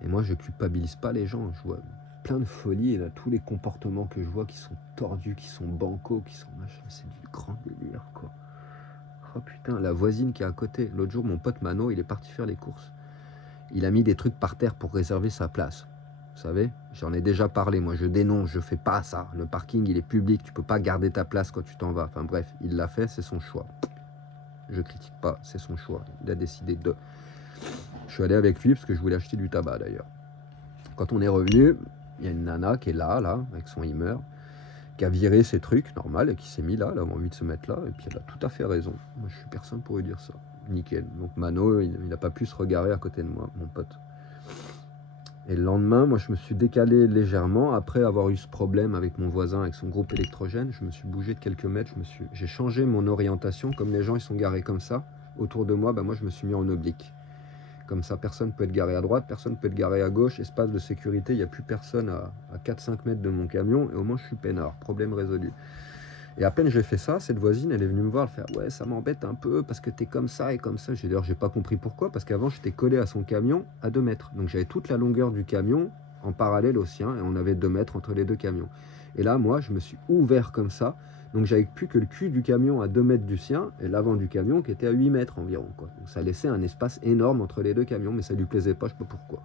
Et moi, je culpabilise pas les gens. Je vois plein de folie, et là, tous les comportements que je vois qui sont tordus, qui sont bancaux, qui sont machin, c'est du grand délire, quoi. Oh putain, la voisine qui est à côté. L'autre jour, mon pote Mano, il est parti faire les courses. Il a mis des trucs par terre pour réserver sa place. Vous savez, j'en ai déjà parlé, moi je dénonce, je fais pas ça. Le parking il est public, tu peux pas garder ta place quand tu t'en vas. Enfin bref, il l'a fait, c'est son choix. Je critique pas, c'est son choix. Il a décidé de. Je suis allé avec lui parce que je voulais acheter du tabac d'ailleurs. Quand on est revenu, il y a une nana qui est là, avec son Hummer, qui a viré ses trucs, normal, et qui s'est mis là, elle avait envie de se mettre là, et puis elle a tout à fait raison. Moi je suis personne pour lui dire ça. Nickel. Donc Mano, il n'a pas pu se regarder à côté de moi, mon pote. Et le lendemain, moi, je me suis décalé légèrement. Après avoir eu ce problème avec mon voisin, avec son groupe électrogène, je me suis bougé de quelques mètres. J'ai changé mon orientation. Comme les gens ils sont garés comme ça, autour de moi, moi, je me suis mis en oblique. Comme ça, personne ne peut être garé à droite, personne ne peut être garé à gauche. Espace de sécurité, il n'y a plus personne à 4-5 mètres de mon camion. Et au moins, je suis peinard. Problème résolu. Et à peine j'ai fait ça, cette voisine, elle est venue me voir, elle fait « Ouais, ça m'embête un peu parce que t'es comme ça et comme ça. » J'ai pas compris pourquoi, parce qu'avant, j'étais collé à son camion à 2 mètres. Donc j'avais toute la longueur du camion en parallèle au sien et on avait 2 mètres entre les deux camions. Et là, moi, je me suis ouvert comme ça. Donc j'avais plus que le cul du camion à 2 mètres du sien et l'avant du camion qui était à 8 mètres environ, quoi. Donc ça laissait un espace énorme entre les deux camions, mais ça lui plaisait pas, je sais pas pourquoi.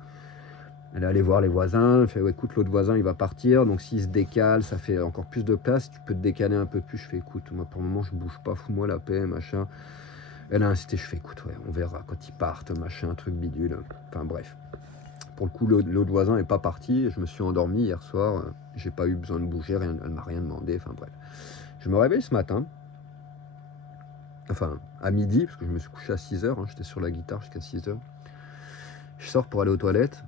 Elle est allée voir les voisins, elle fait ouais, écoute, l'autre voisin il va partir, donc s'il se décale, ça fait encore plus de place, tu peux te décaler un peu plus. Je fais écoute, moi pour le moment je bouge pas, fous-moi la paix, machin. Elle a insisté, je fais écoute, ouais, on verra quand ils partent, machin, truc bidule. Enfin bref. Pour le coup, l'autre voisin est pas parti, je me suis endormi hier soir, j'ai pas eu besoin de bouger, rien, elle m'a rien demandé, enfin bref. Je me réveille ce matin, enfin à midi, parce que je me suis couché à 6h, j'étais sur la guitare jusqu'à 6h. Je sors pour aller aux toilettes.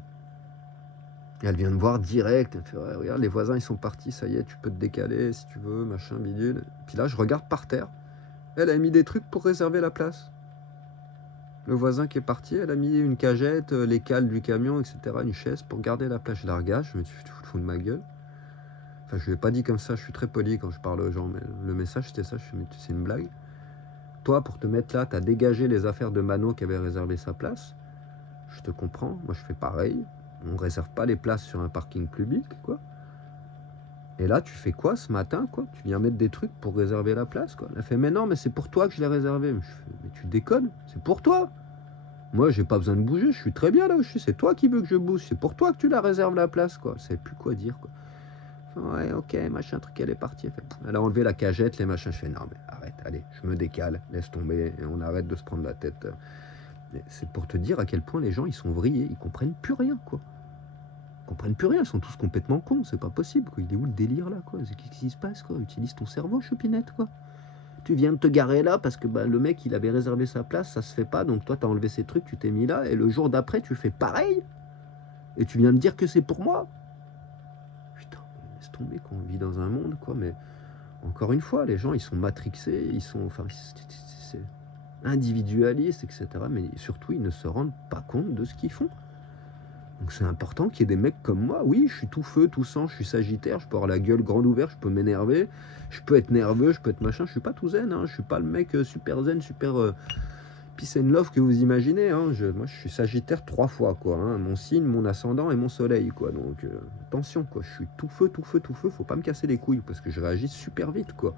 Et elle vient me voir direct, elle fait ouais, regarde les voisins ils sont partis, ça y est tu peux te décaler si tu veux, machin bidule. Puis là je regarde par terre, elle a mis des trucs pour réserver la place. Le voisin qui est parti, elle a mis une cagette, les cales du camion, etc., une chaise pour garder la place. Je la regarde, je me dis tu te fous de ma gueule. Enfin je lui ai pas dit comme ça, je suis très poli quand je parle aux gens, mais le message c'était ça, je me dis c'est une blague. Toi pour te mettre là, t'as dégagé les affaires de Mano qui avait réservé sa place. Je te comprends, moi je fais pareil. On ne réserve pas les places sur un parking public, quoi. Et là, tu fais quoi ce matin, quoi? Tu viens mettre des trucs pour réserver la place, quoi. Elle fait, mais non, mais c'est pour toi que je l'ai réservé. Je fais, mais tu déconnes, c'est pour toi. Moi, j'ai pas besoin de bouger, je suis très bien là où je suis. C'est toi qui veux que je bouge, c'est pour toi que tu la réserves la place, quoi. Je sais plus quoi dire, quoi. Enfin, ouais, ok, machin, truc, elle est partie. Elle a enlevé la cagette, les machins. Je fais, non, mais arrête, allez, je me décale, laisse tomber, et on arrête de se prendre la tête. C'est pour te dire à quel point les gens, ils sont vrillés, ils comprennent plus rien, quoi. Ils comprennent plus rien, ils sont tous complètement cons, c'est pas possible, quoi. Il est où le délire là, quoi? Qu'est-ce qui se passe, quoi? Utilise ton cerveau, chopinette, quoi. Tu viens de te garer là parce que le mec il avait réservé sa place, ça se fait pas, donc toi t'as enlevé ses trucs, tu t'es mis là, et le jour d'après tu fais pareil, et tu viens me dire que c'est pour moi. Putain, laisse tomber qu'on vit dans un monde, quoi, mais encore une fois, les gens ils sont matrixés, ils sont. Enfin, individualistes, etc. Mais surtout, ils ne se rendent pas compte de ce qu'ils font. Donc c'est important qu'il y ait des mecs comme moi. Oui, je suis tout feu, tout sang, je suis sagittaire, je peux avoir la gueule grande ouverte, je peux m'énerver, je peux être nerveux, je peux être machin, je suis pas tout zen, hein. Je suis pas le mec super zen, super peace and love que vous imaginez. Hein. Moi je suis sagittaire 3 fois, quoi. Hein. Mon signe, mon ascendant et mon soleil, quoi. Donc attention, quoi. Je suis tout feu, tout feu, tout feu. Faut pas me casser les couilles parce que je réagis super vite, quoi.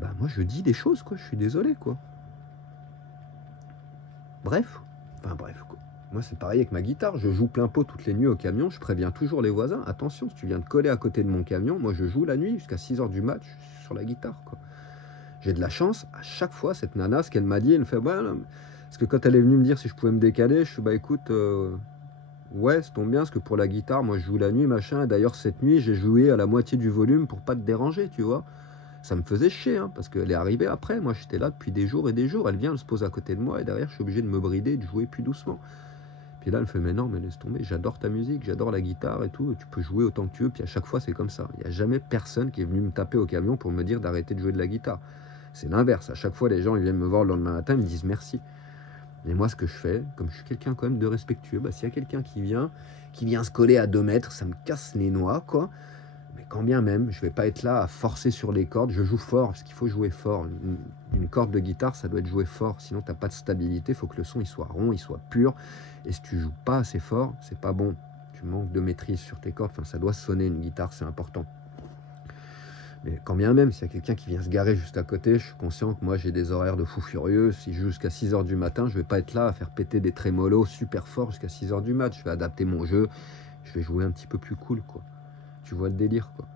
Bah moi je dis des choses, quoi. Je suis désolé, quoi. Bref, quoi. Moi, c'est pareil avec ma guitare. Je joue plein pot toutes les nuits au camion. Je préviens toujours les voisins. Attention, si tu viens de coller à côté de mon camion, moi, je joue la nuit jusqu'à 6 h du match sur la guitare, quoi. J'ai de la chance. À chaque fois, cette nana, ce qu'elle m'a dit, elle me fait, bah, non, parce que quand elle est venue me dire si je pouvais me décaler, je suis, bah, écoute, ouais, ça tombe bien, parce que pour la guitare, moi, je joue la nuit, machin. Et d'ailleurs, cette nuit, j'ai joué à la moitié du volume pour pas te déranger, tu vois. Ça me faisait chier, hein, parce qu'elle est arrivée après. Moi, j'étais là depuis des jours et des jours. Elle vient, elle se pose à côté de moi, et derrière, je suis obligé de me brider, de jouer plus doucement. Puis là, elle me fait, mais non, mais laisse tomber, j'adore ta musique, j'adore la guitare et tout, tu peux jouer autant que tu veux. Puis à chaque fois, c'est comme ça. Il n'y a jamais personne qui est venu me taper au camion pour me dire d'arrêter de jouer de la guitare. C'est l'inverse. À chaque fois, les gens, ils viennent me voir le lendemain matin, ils me disent merci. Et moi, ce que je fais, comme je suis quelqu'un quand même de respectueux, bah, s'il y a quelqu'un qui vient se coller à 2 mètres, ça me casse les noix, quoi. Mais quand bien même, je vais pas être là à forcer sur les cordes. Je joue fort, parce qu'il faut jouer fort. Une corde de guitare, ça doit être joué fort. Sinon, tu n'as pas de stabilité. Il faut que le son il soit rond, il soit pur. Et si tu joues pas assez fort, c'est pas bon. Tu manques de maîtrise sur tes cordes. Enfin, ça doit sonner une guitare, c'est important. Mais quand bien même, s'il y a quelqu'un qui vient se garer juste à côté, je suis conscient que moi j'ai des horaires de fou furieux. Si je joue jusqu'à 6 h du matin, je vais pas être là à faire péter des trémolos super forts jusqu'à 6 h du mat. Je vais adapter mon jeu. Je vais jouer un petit peu plus cool, quoi. Tu vois le délire, quoi.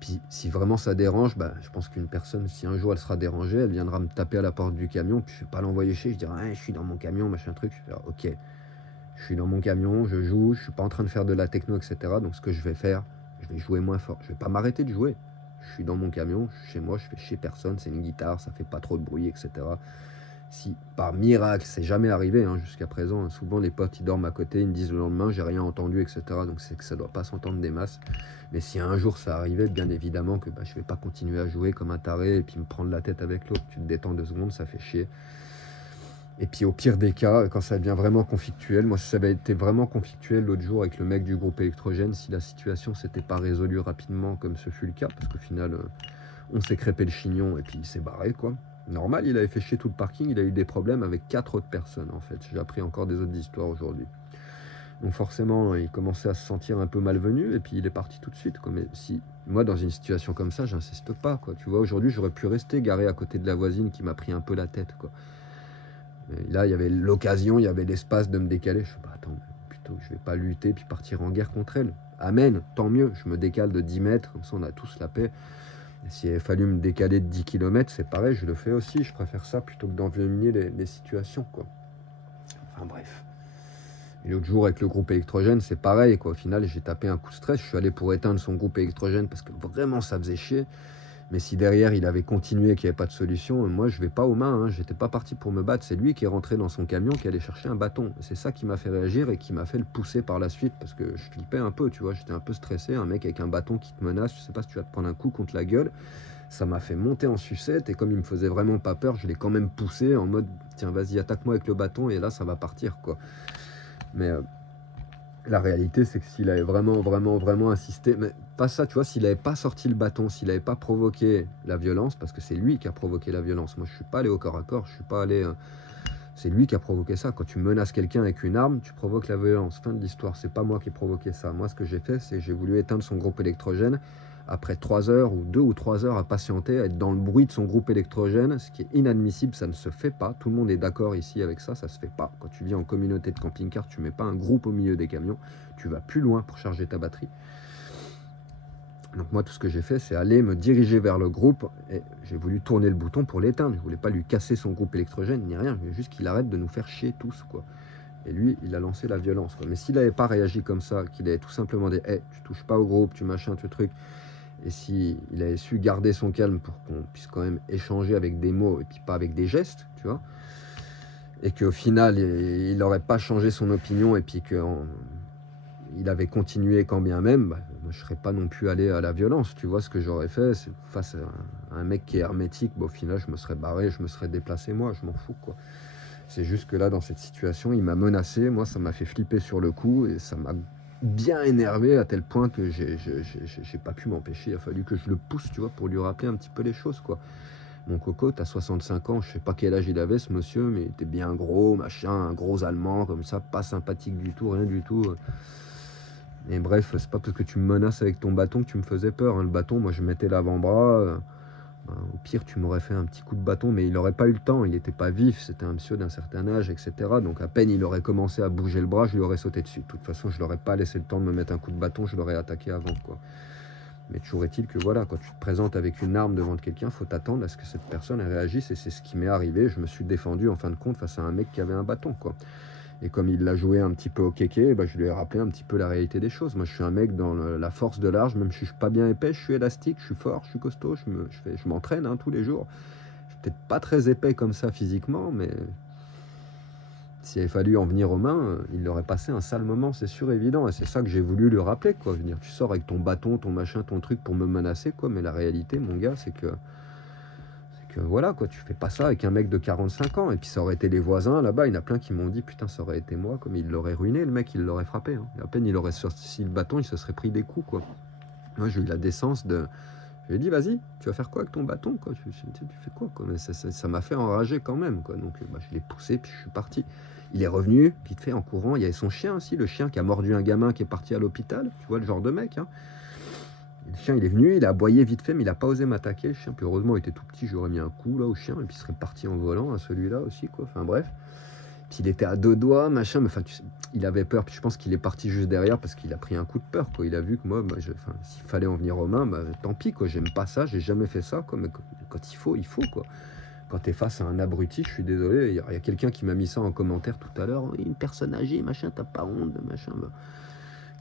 Puis si vraiment ça dérange, bah, je pense qu'une personne, si un jour elle sera dérangée, elle viendra me taper à la porte du camion, puis je vais pas l'envoyer chez, je dirai, ah, je suis dans mon camion, machin truc. Je vais dire, ok, je suis dans mon camion, je joue, je suis pas en train de faire de la techno, etc. Donc ce que je vais faire, je vais jouer moins fort. Je vais pas m'arrêter de jouer. Je suis dans mon camion, je suis chez moi, je fais chez personne, c'est une guitare, ça fait pas trop de bruit, etc. Si par miracle, c'est jamais arrivé hein, jusqu'à présent, hein, souvent les potes ils dorment à côté, ils me disent le lendemain j'ai rien entendu, etc. Donc c'est que ça doit pas s'entendre des masses. Mais si un jour ça arrivait, bien évidemment que bah, je vais pas continuer à jouer comme un taré et puis me prendre la tête avec l'autre. Tu te détends 2 secondes, ça fait chier. Et puis au pire des cas, quand ça devient vraiment conflictuel, moi ça avait été vraiment conflictuel l'autre jour avec le mec du groupe électrogène, si la situation s'était pas résolue rapidement comme ce fut le cas, parce qu'au final on s'est crêpé le chignon et puis il s'est barré quoi. Normal, il avait fait chier tout le parking, il a eu des problèmes avec 4 autres personnes en fait. J'ai appris encore des autres histoires aujourd'hui. Donc forcément, il commençait à se sentir un peu malvenu et puis il est parti tout de suite, quoi. Mais si moi dans une situation comme ça, j'insiste pas, quoi. Tu vois, aujourd'hui, j'aurais pu rester garé à côté de la voisine qui m'a pris un peu la tête, quoi. Et là, il y avait l'occasion, il y avait l'espace de me décaler. Je me suis dit, bah, attends, plutôt, je vais pas lutter puis partir en guerre contre elle. Amen, tant mieux. Je me décale de 10 mètres, comme ça on a tous la paix. Et s'il avait fallu me décaler de 10 km, c'est pareil, je le fais aussi. Je préfère ça plutôt que d'envenimer les situations, quoi. Enfin bref. Et l'autre jour avec le groupe électrogène, c'est pareil, quoi. Au final, j'ai tapé un coup de stress. Je suis allé pour éteindre son groupe électrogène parce que vraiment ça faisait chier. Mais si derrière il avait continué et qu'il n'y avait pas de solution, moi je vais pas aux mains. Hein. J'étais pas parti pour me battre. C'est lui qui est rentré dans son camion, qui allait chercher un bâton. C'est ça qui m'a fait réagir et qui m'a fait le pousser par la suite parce que je flippais un peu, tu vois. J'étais un peu stressé. Un mec avec un bâton qui te menace, je sais pas si tu vas te prendre un coup contre la gueule. Ça m'a fait monter en sucette et comme il me faisait vraiment pas peur, je l'ai quand même poussé en mode tiens vas-y attaque-moi avec le bâton et là ça va partir quoi. Mais la réalité, c'est que s'il avait vraiment insisté, mais pas ça, tu vois, s'il n'avait pas sorti le bâton, s'il n'avait pas provoqué la violence, parce que c'est lui qui a provoqué la violence. Moi, je suis pas allé au corps à corps, je suis pas allé. C'est lui qui a provoqué ça. Quand tu menaces quelqu'un avec une arme, tu provoques la violence. Fin de l'histoire. C'est pas moi qui ai provoqué ça. Moi, ce que j'ai fait, c'est que j'ai voulu éteindre son groupe électrogène. Après 3 heures ou 2 ou 3 heures à patienter, à être dans le bruit de son groupe électrogène, ce qui est inadmissible, ça ne se fait pas. Tout le monde est d'accord ici avec ça, ça se fait pas. Quand tu vis en communauté de camping-car, tu mets pas un groupe au milieu des camions, tu vas plus loin pour charger ta batterie. Donc moi, tout ce que j'ai fait, c'est aller me diriger vers le groupe et j'ai voulu tourner le bouton pour l'éteindre. Je voulais pas lui casser son groupe électrogène ni rien, je voulais juste qu'il arrête de nous faire chier tous, quoi. Et lui, il a lancé la violence, quoi. Mais s'il n'avait pas réagi comme ça, qu'il avait tout simplement dit hey, tu touches pas au groupe, tu machin, tu truc, et s'il avait su garder son calme pour qu'on puisse quand même échanger avec des mots et puis pas avec des gestes, tu vois, et qu'au final, il n'aurait pas changé son opinion et puis que il avait continué quand bien même, bah, moi je serais pas non plus allé à la violence. Tu vois ce que j'aurais fait, c'est face à un mec qui est hermétique, bah, au final je me serais barré, je me serais déplacé moi, je m'en fous quoi. C'est juste que là dans cette situation, il m'a menacé, moi ça m'a fait flipper sur le coup et ça m'a bien énervé à tel point que j'ai pas pu m'empêcher. Il a fallu que je le pousse, tu vois, pour lui rappeler un petit peu les choses quoi. Mon coco, t'as 65 ans, je sais pas quel âge il avait ce monsieur, mais il était bien gros, machin, un gros allemand comme ça, pas sympathique du tout, rien du tout. Et bref, c'est pas parce que tu me menaces avec ton bâton que tu me faisais peur, hein. Le bâton, moi je mettais l'avant-bras. Ben, au pire, tu m'aurais fait un petit coup de bâton, mais il n'aurait pas eu le temps, il n'était pas vif, c'était un monsieur d'un certain âge, etc. Donc à peine il aurait commencé à bouger le bras, je lui aurais sauté dessus. De toute façon, je l'aurais pas laissé le temps de me mettre un coup de bâton, je l'aurais attaqué avant, quoi. Mais toujours est-il que voilà, quand tu te présentes avec une arme devant quelqu'un, faut t'attendre à ce que cette personne réagisse, et c'est ce qui m'est arrivé. Je me suis défendu en fin de compte face à un mec qui avait un bâton, quoi. Et comme il l'a joué un petit peu au kéké, bah, je lui ai rappelé un petit peu la réalité des choses. Moi, je suis un mec dans la force de l'art, même si je suis pas bien épais, je suis élastique, je suis fort, je suis costaud, je m'entraîne hein, tous les jours. Je suis peut-être pas très épais comme ça physiquement, mais s'il avait fallu en venir aux mains, il aurait passé un sale moment, c'est sûr, évident. Et c'est ça que j'ai voulu lui rappeler, quoi. Je veux dire, tu sors avec ton bâton, ton machin, ton truc pour me menacer, quoi. Mais la réalité, mon gars, c'est que voilà, quoi, tu fais pas ça avec un mec de 45 ans. Et puis ça aurait été les voisins là-bas, il y en a plein qui m'ont dit putain, ça aurait été moi, comme il l'aurait ruiné, le mec, il l'aurait frappé, hein. Et à peine il aurait sorti le bâton, il se serait pris des coups, quoi. Moi, j'ai eu la décence de. Je lui ai dit, vas-y, tu vas faire quoi avec ton bâton, quoi, tu fais quoi, quoi. Mais ça m'a fait enrager quand même, quoi. Donc bah, je l'ai poussé, puis je suis parti. Il est revenu, vite fait, en courant. Il y avait son chien aussi, le chien qui a mordu un gamin qui est parti à l'hôpital. Tu vois le genre de mec, hein. Le chien, il est venu, il a aboyé vite fait, mais il n'a pas osé m'attaquer. Le chien, puis heureusement, il était tout petit, j'aurais mis un coup là au chien, et puis il serait parti en volant à celui-là aussi, quoi. Enfin bref. Puis il était à deux doigts, machin, mais enfin, il avait peur. Puis je pense qu'il est parti juste derrière parce qu'il a pris un coup de peur, quoi. Il a vu que moi, bah, s'il fallait en venir aux mains, bah, tant pis, quoi. J'aime pas ça, j'ai jamais fait ça, quoi. Mais quand il faut, quoi. Quand tu es face à un abruti, je suis désolé, il y a quelqu'un qui m'a mis ça en commentaire tout à l'heure. Oui, une personne âgée, machin, t'as pas honte, machin. Bah,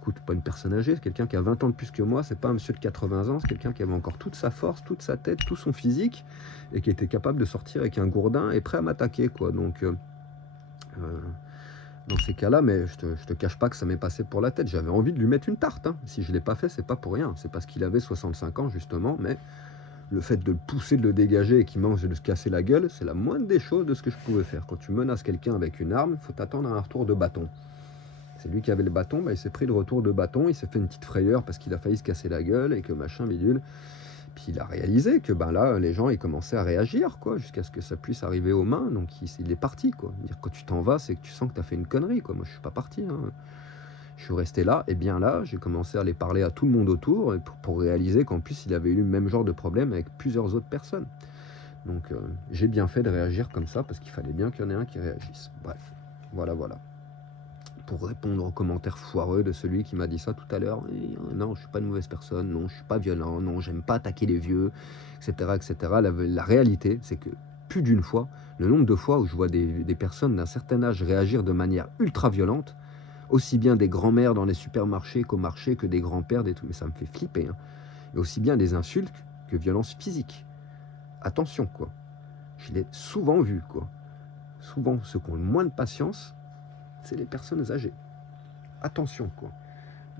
écoute, pas une personne âgée, c'est quelqu'un qui a 20 ans de plus que moi, c'est pas un monsieur de 80 ans, c'est quelqu'un qui avait encore toute sa force, toute sa tête, tout son physique, et qui était capable de sortir avec un gourdin et prêt à m'attaquer, quoi. Donc, dans ces cas-là, mais je te cache pas que ça m'est passé pour la tête. J'avais envie de lui mettre une tarte, hein. Si je l'ai pas fait, c'est pas pour rien. C'est parce qu'il avait 65 ans, justement, mais le fait de le pousser, de le dégager et qu'il mange et de se casser la gueule, c'est la moindre des choses de ce que je pouvais faire. Quand tu menaces quelqu'un avec une arme, il faut t'attendre à un retour de bâton. C'est lui qui avait le bâton, bah, il s'est pris le retour de bâton, il s'est fait une petite frayeur parce qu'il a failli se casser la gueule et que machin bidule. Puis il a réalisé que ben là, les gens ils commençaient à réagir, quoi, jusqu'à ce que ça puisse arriver aux mains. Donc il est parti, quoi. Dire quand tu t'en vas, c'est que tu sens que tu as fait une connerie, quoi. Moi je suis pas parti, hein. Je suis resté là, et bien là, j'ai commencé à aller parler à tout le monde autour pour réaliser qu'en plus il avait eu le même genre de problème avec plusieurs autres personnes. Donc j'ai bien fait de réagir comme ça parce qu'il fallait bien qu'il y en ait un qui réagisse. Bref, voilà, voilà. Pour répondre aux commentaires foireux de celui qui m'a dit ça tout à l'heure. Non, je suis pas une mauvaise personne, non, je suis pas violent, non, j'aime pas attaquer les vieux, etc. etc. La réalité, c'est que plus d'une fois, le nombre de fois où je vois des personnes d'un certain âge réagir de manière ultra violente, aussi bien des grands-mères dans les supermarchés qu'au marché, que des grands-pères, des trucs, mais ça me fait flipper, hein. Et aussi bien des insultes que violences physiques. Attention, quoi. Je l'ai souvent vu, quoi. Souvent, ceux qui ont le moins de patience, c'est les personnes âgées. Attention, quoi.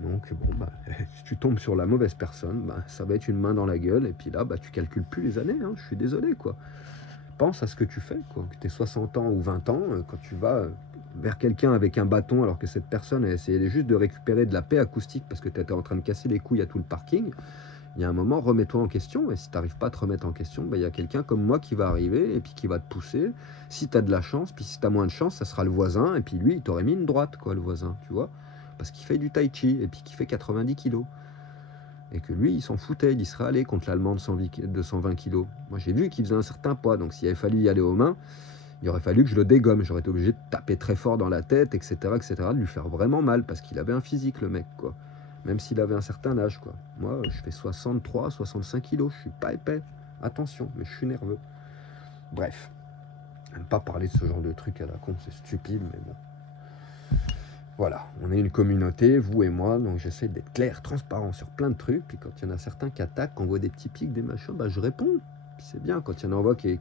Donc, bon, bah, si tu tombes sur la mauvaise personne, bah, ça va être une main dans la gueule, et puis là, bah, tu calcules plus les années, hein, je suis désolé, quoi. Pense à ce que tu fais, quoi. Que tu aies 60 ans ou 20 ans, quand tu vas vers quelqu'un avec un bâton, alors que cette personne a essayé juste de récupérer de la paix acoustique parce que tu étais en train de casser les couilles à tout le parking, il y a un moment, remets-toi en question, et si tu n'arrives pas à te remettre en question, bah, il y a quelqu'un comme moi qui va arriver, et puis qui va te pousser. Si tu as de la chance, puis si tu as moins de chance, ça sera le voisin, et puis lui, il t'aurait mis une droite, quoi, le voisin, tu vois, parce qu'il fait du tai chi, et puis qu'il fait 90 kilos. Et que lui, il s'en foutait, il y serait allé contre l'Allemand de 120 kilos. Moi, j'ai vu qu'il faisait un certain poids, donc s'il avait fallu y aller aux mains, il aurait fallu que je le dégomme, j'aurais été obligé de taper très fort dans la tête, etc., de lui faire vraiment mal, parce qu'il avait un physique, le mec, quoi. Même s'il avait un certain âge, quoi. Moi, je fais 63, 65 kilos, je suis pas épais. Attention, mais je suis nerveux. Bref, j'aime pas parler de ce genre de truc à la con, c'est stupide, mais bon. Voilà, on est une communauté, vous et moi, donc j'essaie d'être clair, transparent sur plein de trucs, puis quand il y en a certains qui attaquent, qui envoient des petits pics, des machins, bah je réponds. Puis c'est bien, quand il y en a qui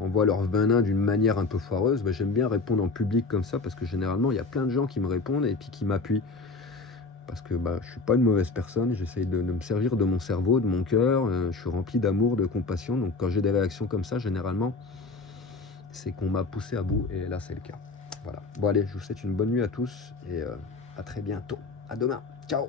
envoient leur venin d'une manière un peu foireuse, bah j'aime bien répondre en public comme ça, parce que généralement, il y a plein de gens qui me répondent et puis qui m'appuient. parce que bah, je suis pas une mauvaise personne, j'essaye de me servir de mon cerveau, de mon cœur, je suis rempli d'amour, de compassion, donc quand j'ai des réactions comme ça, généralement, c'est qu'on m'a poussé à bout, et là c'est le cas. Voilà. Bon allez, je vous souhaite une bonne nuit à tous, et à très bientôt. À demain. Ciao.